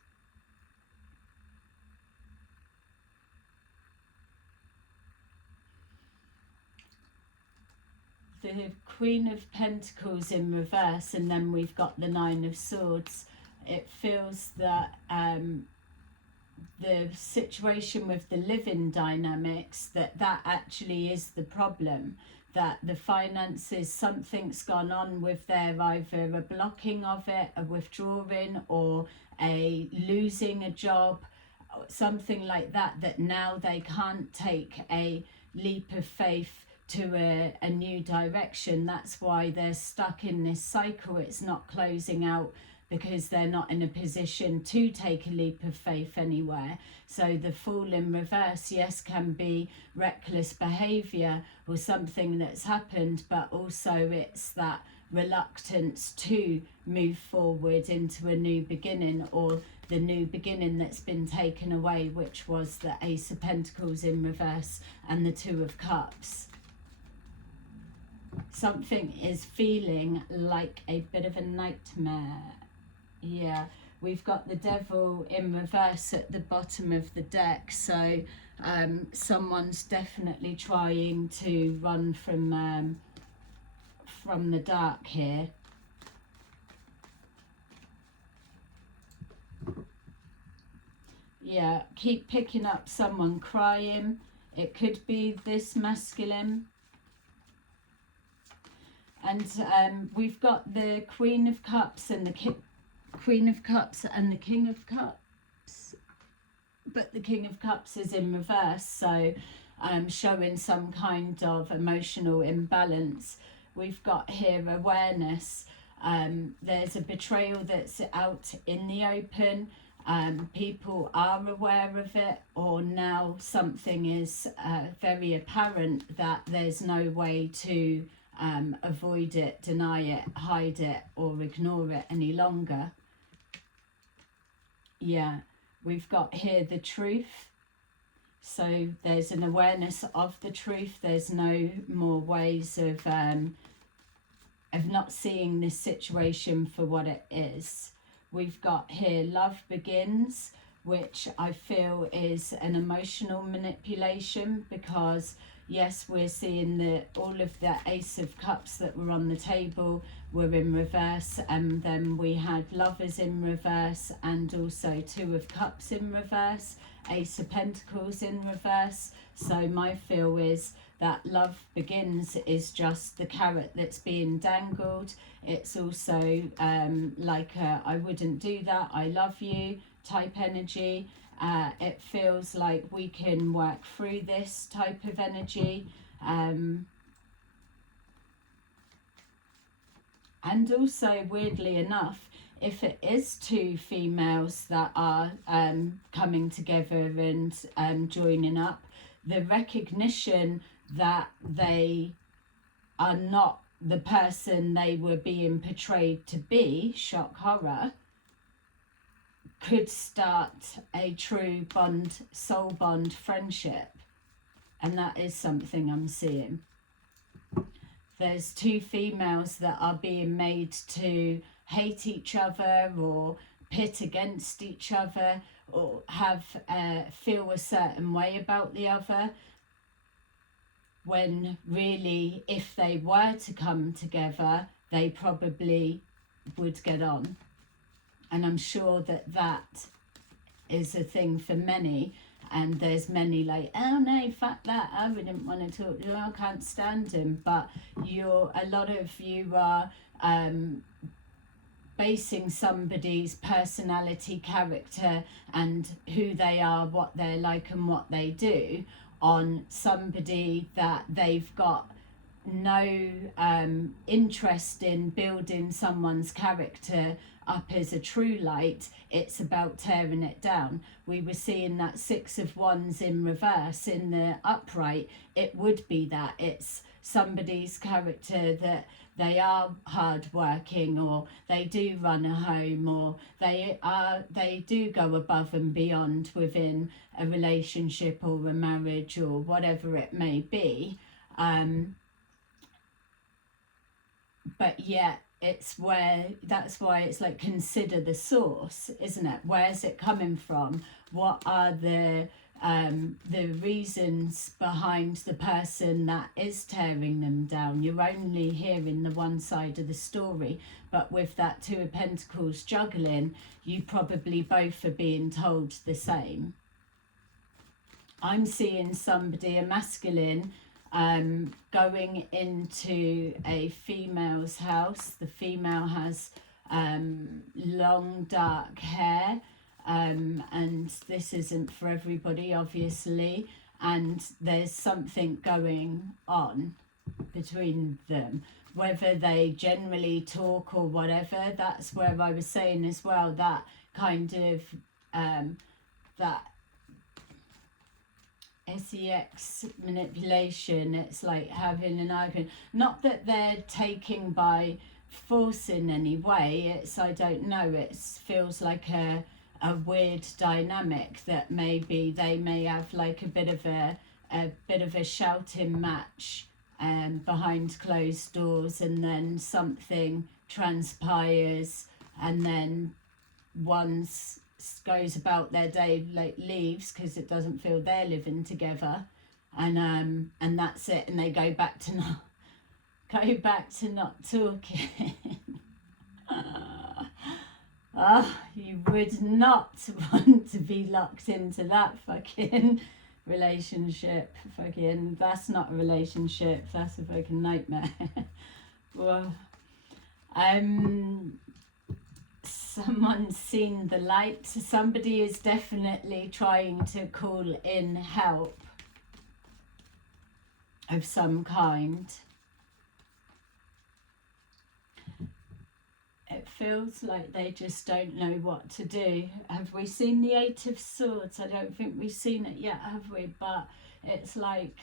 The Queen of Pentacles in reverse, and then we've got the 9 of Swords. It feels that the situation with the living dynamics, that actually is the problem. That the finances, something's gone on with their either a blocking of it, a withdrawing, or a losing a job, something like that, that now they can't take a leap of faith to a new direction. That's why they're stuck in this cycle. It's not closing out because they're not in a position to take a leap of faith anywhere. So the Fool in reverse, yes, can be reckless behavior or something that's happened, but also it's that reluctance to move forward into a new beginning, or the new beginning that's been taken away, which was the Ace of Pentacles in reverse and the Two of Cups. Something is feeling like a bit of a nightmare. Yeah, we've got the Devil in reverse at the bottom of the deck. So someone's definitely trying to run from the dark here. Yeah, keep picking up someone crying. It could be this masculine. And we've got the Queen of Cups and the Queen of Cups and the King of Cups. But the King of Cups is in reverse, so showing some kind of emotional imbalance. We've got here awareness. There's a betrayal that's out in the open. People are aware of it, or now something is very apparent that there's no way to avoid it, deny it, hide it, or ignore it any longer. Yeah, we've got here the truth. So there's an awareness of the truth. There's no more ways of not seeing this situation for what it is. We've got here love begins, which I feel is an emotional manipulation, because yes, we're seeing that all of the Ace of Cups that were on the table were in reverse, and then we had Lovers in reverse and also Two of Cups in reverse, Ace of Pentacles in reverse. So my feel is that love begins is just the carrot that's being dangled. It's also like a, I wouldn't do that, I love you type energy. It feels like we can work through this type of energy. And also, weirdly enough, if it is two females that are coming together and joining up, the recognition that they are not the person they were being portrayed to be, shock horror, could start a true bond, soul bond friendship. And that is something I'm seeing. There's two females that are being made to hate each other or pit against each other, or have feel a certain way about the other, when really, if they were to come together, they probably would get on. And I'm sure that that is a thing for many. And there's many like, oh no, fuck that, I wouldn't want to talk to him, I can't stand him. But a lot of you are basing somebody's personality, character, and who they are, what they're like and what they do on somebody that they've got no interest in building someone's character up as a true light. It's about tearing it down. We were seeing that Six of Wands in reverse in the upright. It would be that it's somebody's character, that they are hardworking, or they do run a home, or they do go above and beyond within a relationship or a marriage or whatever it may be. But yet that's why it's like, consider the source, isn't it? Where's it coming from? What are the reasons behind the person that is tearing them down? You're only hearing the one side of the story, but with that Two of Pentacles juggling, you probably both are being told the same. I'm seeing somebody, a masculine, going into a female's house. The female has long dark hair, and this isn't for everybody, obviously, and there's something going on between them. Whether they generally talk or whatever, that's where I was saying as well, that kind of that sex manipulation, it's like having an argument. Not that they're taking by force in any way, it's, I don't know, it feels like a weird dynamic that maybe they may have like a bit of a shouting match behind closed doors, and then something transpires, and then one's goes about their day, like leaves because it doesn't feel they're living together, and that's it, and they go back to not talking. You would not want to be locked into that fucking relationship. Fucking, that's not a relationship, that's a fucking nightmare. Well, someone's seen the light. Somebody is definitely trying to call in help of some kind. It feels like they just don't know what to do. Have we seen the Eight of Swords? I don't think we've seen it yet, have we? But it's like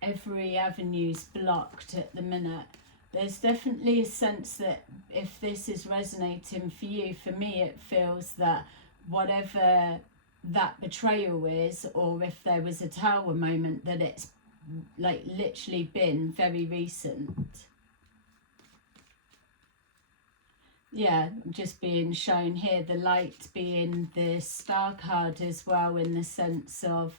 every avenue's blocked at the minute. There's definitely a sense that if this is resonating for you, for me it feels that whatever that betrayal is, or if there was a tower moment, that it's like literally been very recent. Yeah, just being shown here, the light being the Star card as well, in the sense of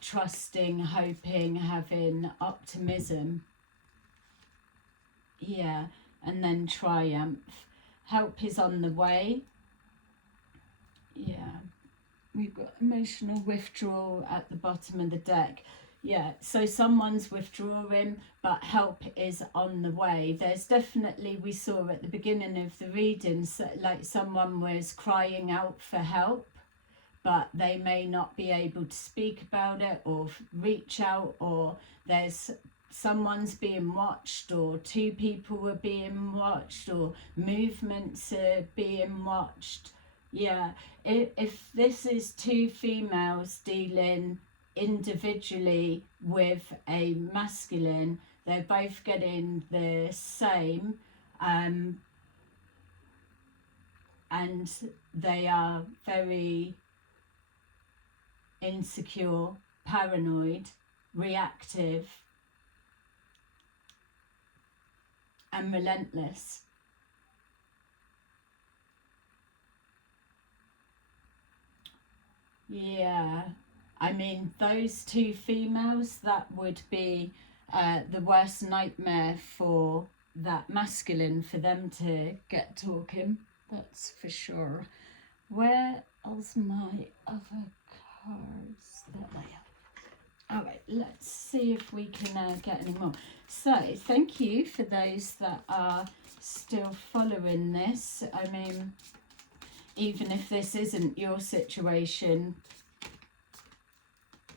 trusting, hoping, having optimism. Yeah, and then triumph. Help is on the way. Yeah, we've got emotional withdrawal at the bottom of the deck. Yeah, so someone's withdrawing, but help is on the way. There's definitely, we saw at the beginning of the readings, like someone was crying out for help, but they may not be able to speak about it or reach out, or there's someone's being watched, or two people are being watched, or movements are being watched. Yeah, if this is two females dealing individually with a masculine, they're both getting the same, and they are very insecure, paranoid, reactive, and relentless. Yeah, I mean, those two females, that would be the worst nightmare for that masculine, for them to get talking, that's for sure. Where else my other cards that I have? All right, let's see if we can get any more. So thank you for those that are still following this. I mean, even if this isn't your situation,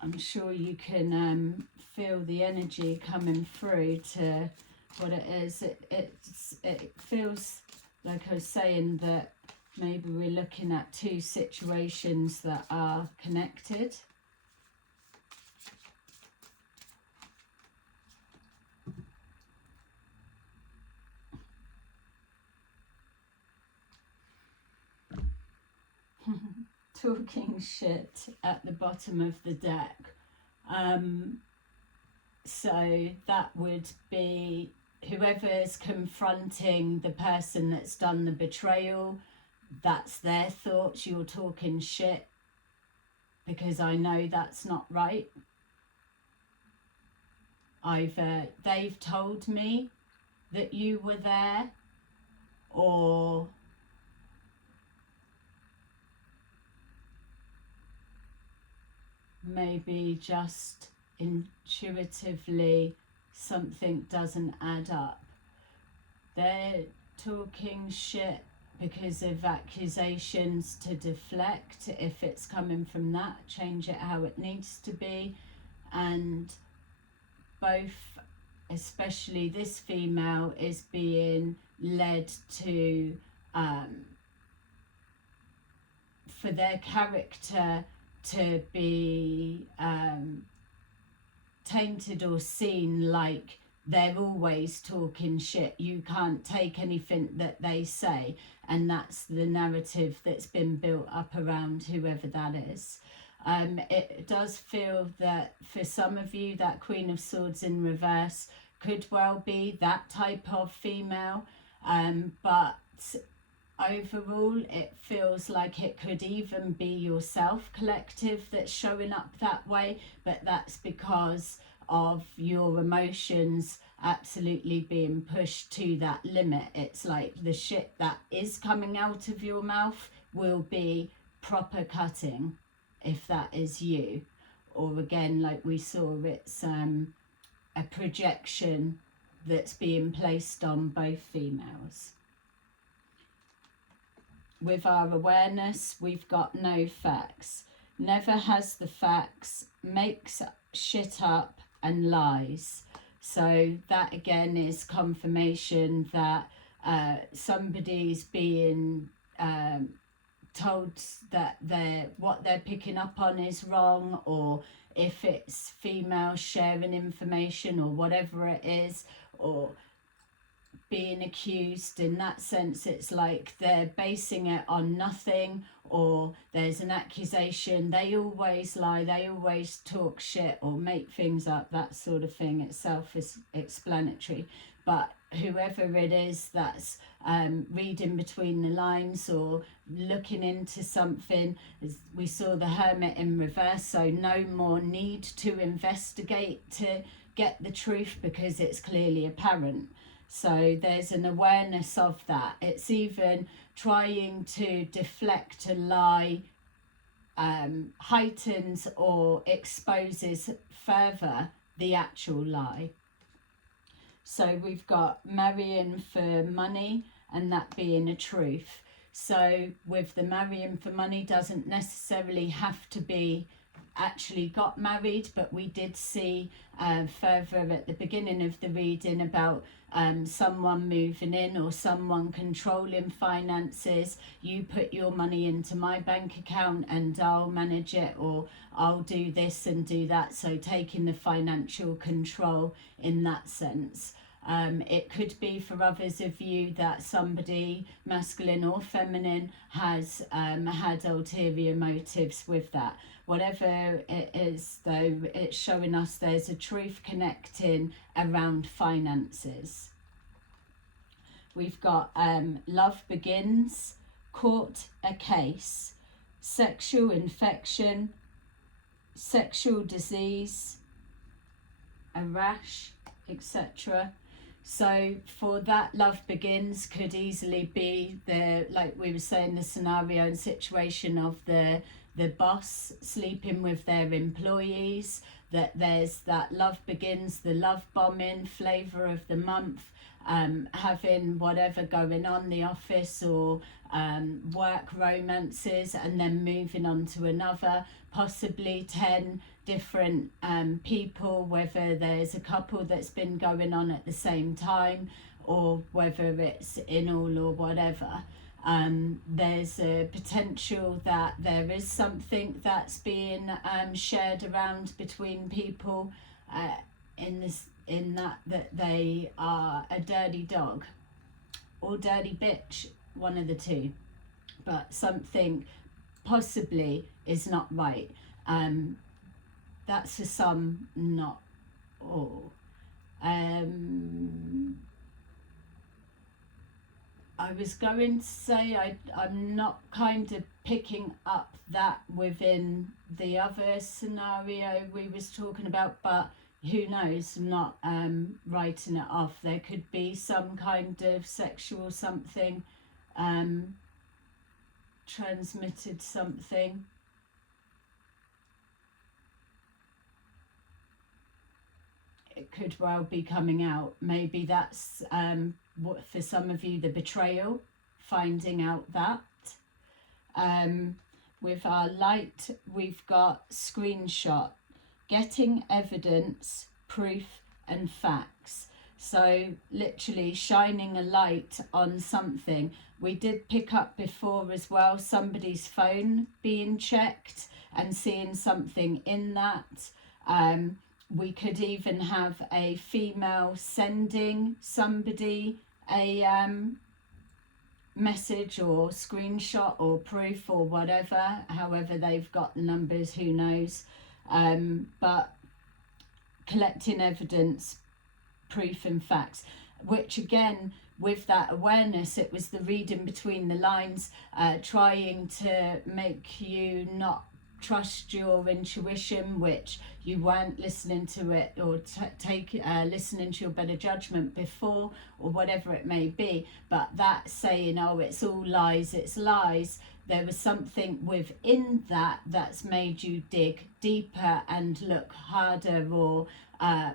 I'm sure you can feel the energy coming through to what it is. It feels like I was saying that maybe we're looking at two situations that are connected. Talking shit at the bottom of the deck. So that would be whoever's confronting the person that's done the betrayal. That's their thoughts. You're talking shit because I know that's not right. Either they've told me that you were there, or maybe just intuitively something doesn't add up. They're talking shit because of accusations, to deflect. If it's coming from that, change it how it needs to be. And both, especially this female, is being led to for their character to be tainted or seen like they're always talking shit. You can't take anything that they say, and that's the narrative that's been built up around whoever that is. It does feel that for some of you, that Queen of Swords in reverse could well be that type of female, but overall it feels like it could even be yourself, collective, that's showing up that way, but that's because of your emotions absolutely being pushed to that limit. It's like the shit that is coming out of your mouth will be proper cutting if that is you. Or again, like we saw, it's a projection that's being placed on both females. With our awareness, we've got no facts, never has the facts, makes shit up and lies. So that again is confirmation that somebody's being told that what they're picking up on is wrong, or if it's female sharing information or whatever it is, or being accused. In that sense, it's like they're basing it on nothing, or there's an accusation. They always lie, they always talk shit or make things up, that sort of thing. It's self-explanatory. But whoever it is that's reading between the lines or looking into something, we saw the Hermit in reverse, so no more need to investigate to get the truth because it's clearly apparent. So there's an awareness of that. It's even trying to deflect a lie, heightens or exposes further the actual lie. So we've got marrying for money, and that being a truth. So with the marrying for money, doesn't necessarily have to be actually got married, but we did see further at the beginning of the reading about someone moving in or someone controlling finances. You put your money into my bank account and I'll manage it, or I'll do this and do that. So taking the financial control in that sense. It could be for others of you that somebody, masculine or feminine, has had ulterior motives with that. Whatever it is, though, it's showing us there's a truth connecting around finances. We've got love begins, court a case, sexual infection, sexual disease, a rash, etc. So for that, love begins could easily be the, like we were saying, the scenario and situation of the boss sleeping with their employees, that there's that love begins, the love bombing, flavour of the month, having whatever going on the office, or work romances, and then moving on to another, possibly 10 different people, whether there's a couple that's been going on at the same time, or whether it's in all or whatever. There's a potential that there is something that's being shared around between people in that they are a dirty dog or dirty bitch, one of the two, but something possibly is not right. That's for some, not all. I was going to say I'm not kind of picking up that within the other scenario we was talking about, but who knows, I'm not writing it off. There could be some kind of sexual something, transmitted something. It could well be coming out. Maybe that's what for some of you, the betrayal finding out that. With our light, we've got screenshot, getting evidence, proof and facts. So literally shining a light on something. We did pick up before as well somebody's phone being checked and seeing something in that. We could even have a female sending somebody a message or screenshot or proof or whatever, however they've got the numbers, who knows. But collecting evidence, proof and facts, which again, with that awareness, it was the reading between the lines, trying to make you not trust your intuition, which you weren't listening to it, or listening to your better judgment before, or whatever it may be. But that saying, oh, it's all lies, it's lies, there was something within that that's made you dig deeper and look harder or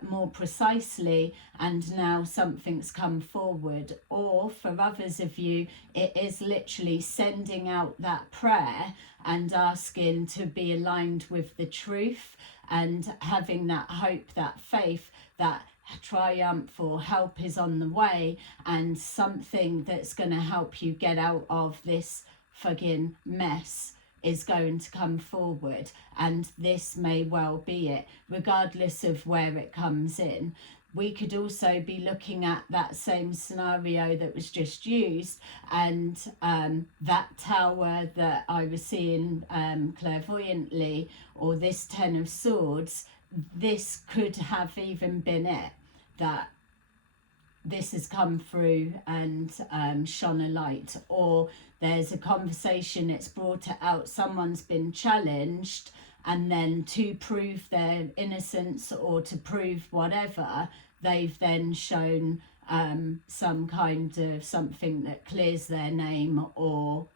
more precisely, and now something's come forward. Or for others of you, it is literally sending out that prayer and asking to be aligned with the truth and having that hope, that faith, that triumph or help is on the way, and something that's going to help you get out of this fucking mess is going to come forward. And this may well be it, regardless of where it comes in. We could also be looking at that same scenario that was just used, and that tower that I was seeing clairvoyantly, or this 10 of Swords, this could have even been it, that this has come through and shone a light. Or there's a conversation, it's brought it out, someone's been challenged, and then to prove their innocence or to prove whatever, they've then shown some kind of something that clears their name, or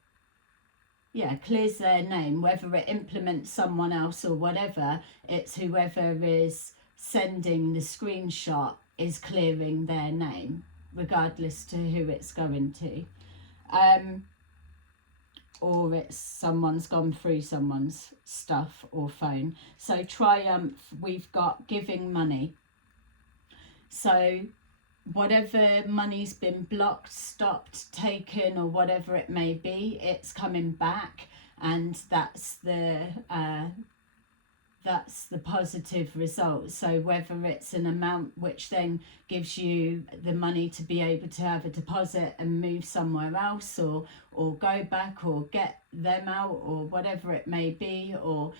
clears their name, whether it implements someone else or whatever. It's whoever is sending the screenshot is clearing their name, regardless to who it's going to. Or it's someone's gone through someone's stuff or phone. So triumph, we've got giving money. So whatever money's been blocked, stopped, taken, or whatever it may be, it's coming back, and that's the positive result. So whether it's an amount which then gives you the money to be able to have a deposit and move somewhere else, or go back or get them out, or whatever it may be, or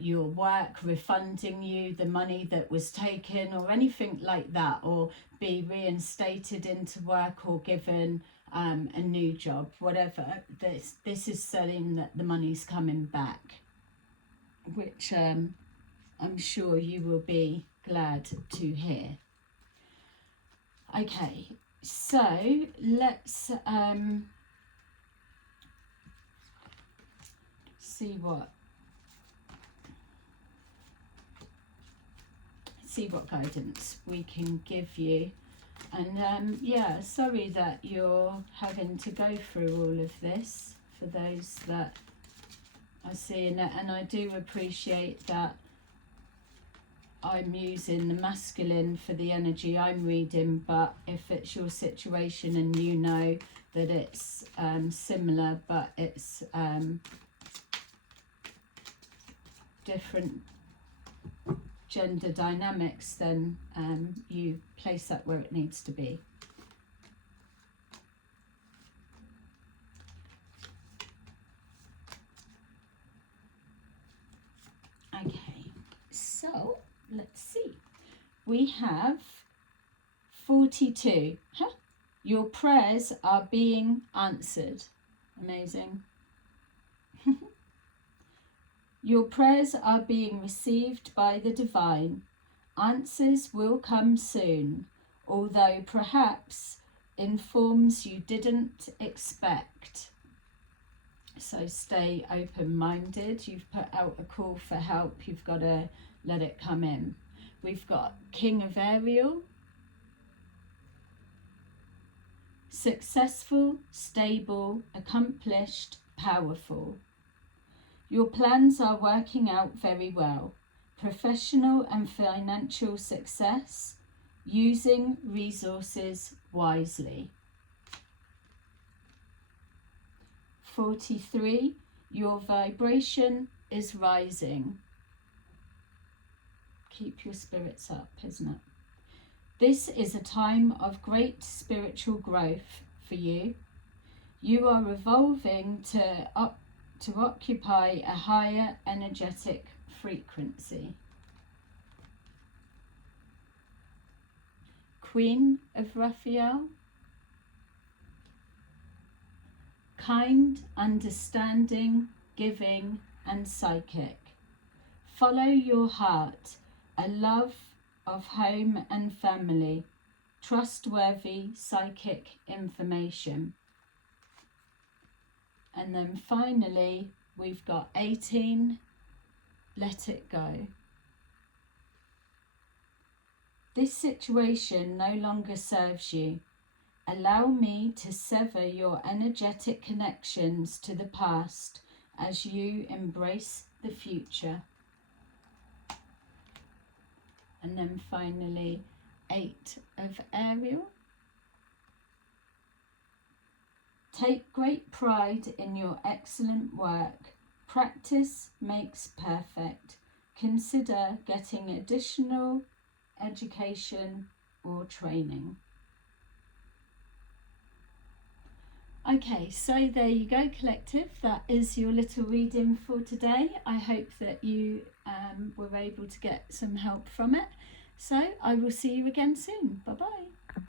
your work refunding you the money that was taken, or anything like that, or be reinstated into work or given a new job, whatever. This is saying that the money's coming back, which I'm sure you will be glad to hear. Okay, so let's see what guidance we can give you. And yeah, sorry that you're having to go through all of this, for those that are seeing it. And I do appreciate that I'm using the masculine for the energy I'm reading, but if it's your situation and you know that it's similar, but it's different gender dynamics, then you place that where it needs to be. Okay, so let's see. We have 42. Your prayers are being answered. Amazing. Your prayers are being received by the divine. Answers will come soon, although perhaps in forms you didn't expect. So stay open-minded. You've put out a call for help. You've got to let it come in. We've got King of Ariel, Successful, stable, accomplished, powerful. Your plans are working out very well. Professional and financial success. Using resources wisely. 43. Your vibration is rising. Keep your spirits up, isn't it? This is a time of great spiritual growth for you. You are evolving to occupy a higher energetic frequency. Queen of Raphael. Kind, understanding, giving, and psychic. Follow your heart, a love of home and family, trustworthy psychic information. And then finally, we've got 18, let it go. This situation no longer serves you. Allow me to sever your energetic connections to the past as you embrace the future. And then finally, 8 of Ariel. Take great pride in your excellent work. Practice makes perfect. Consider getting additional education or training. Okay, so there you go, collective. That is your little reading for today. I hope that you were able to get some help from it. So I will see you again soon. Bye-bye.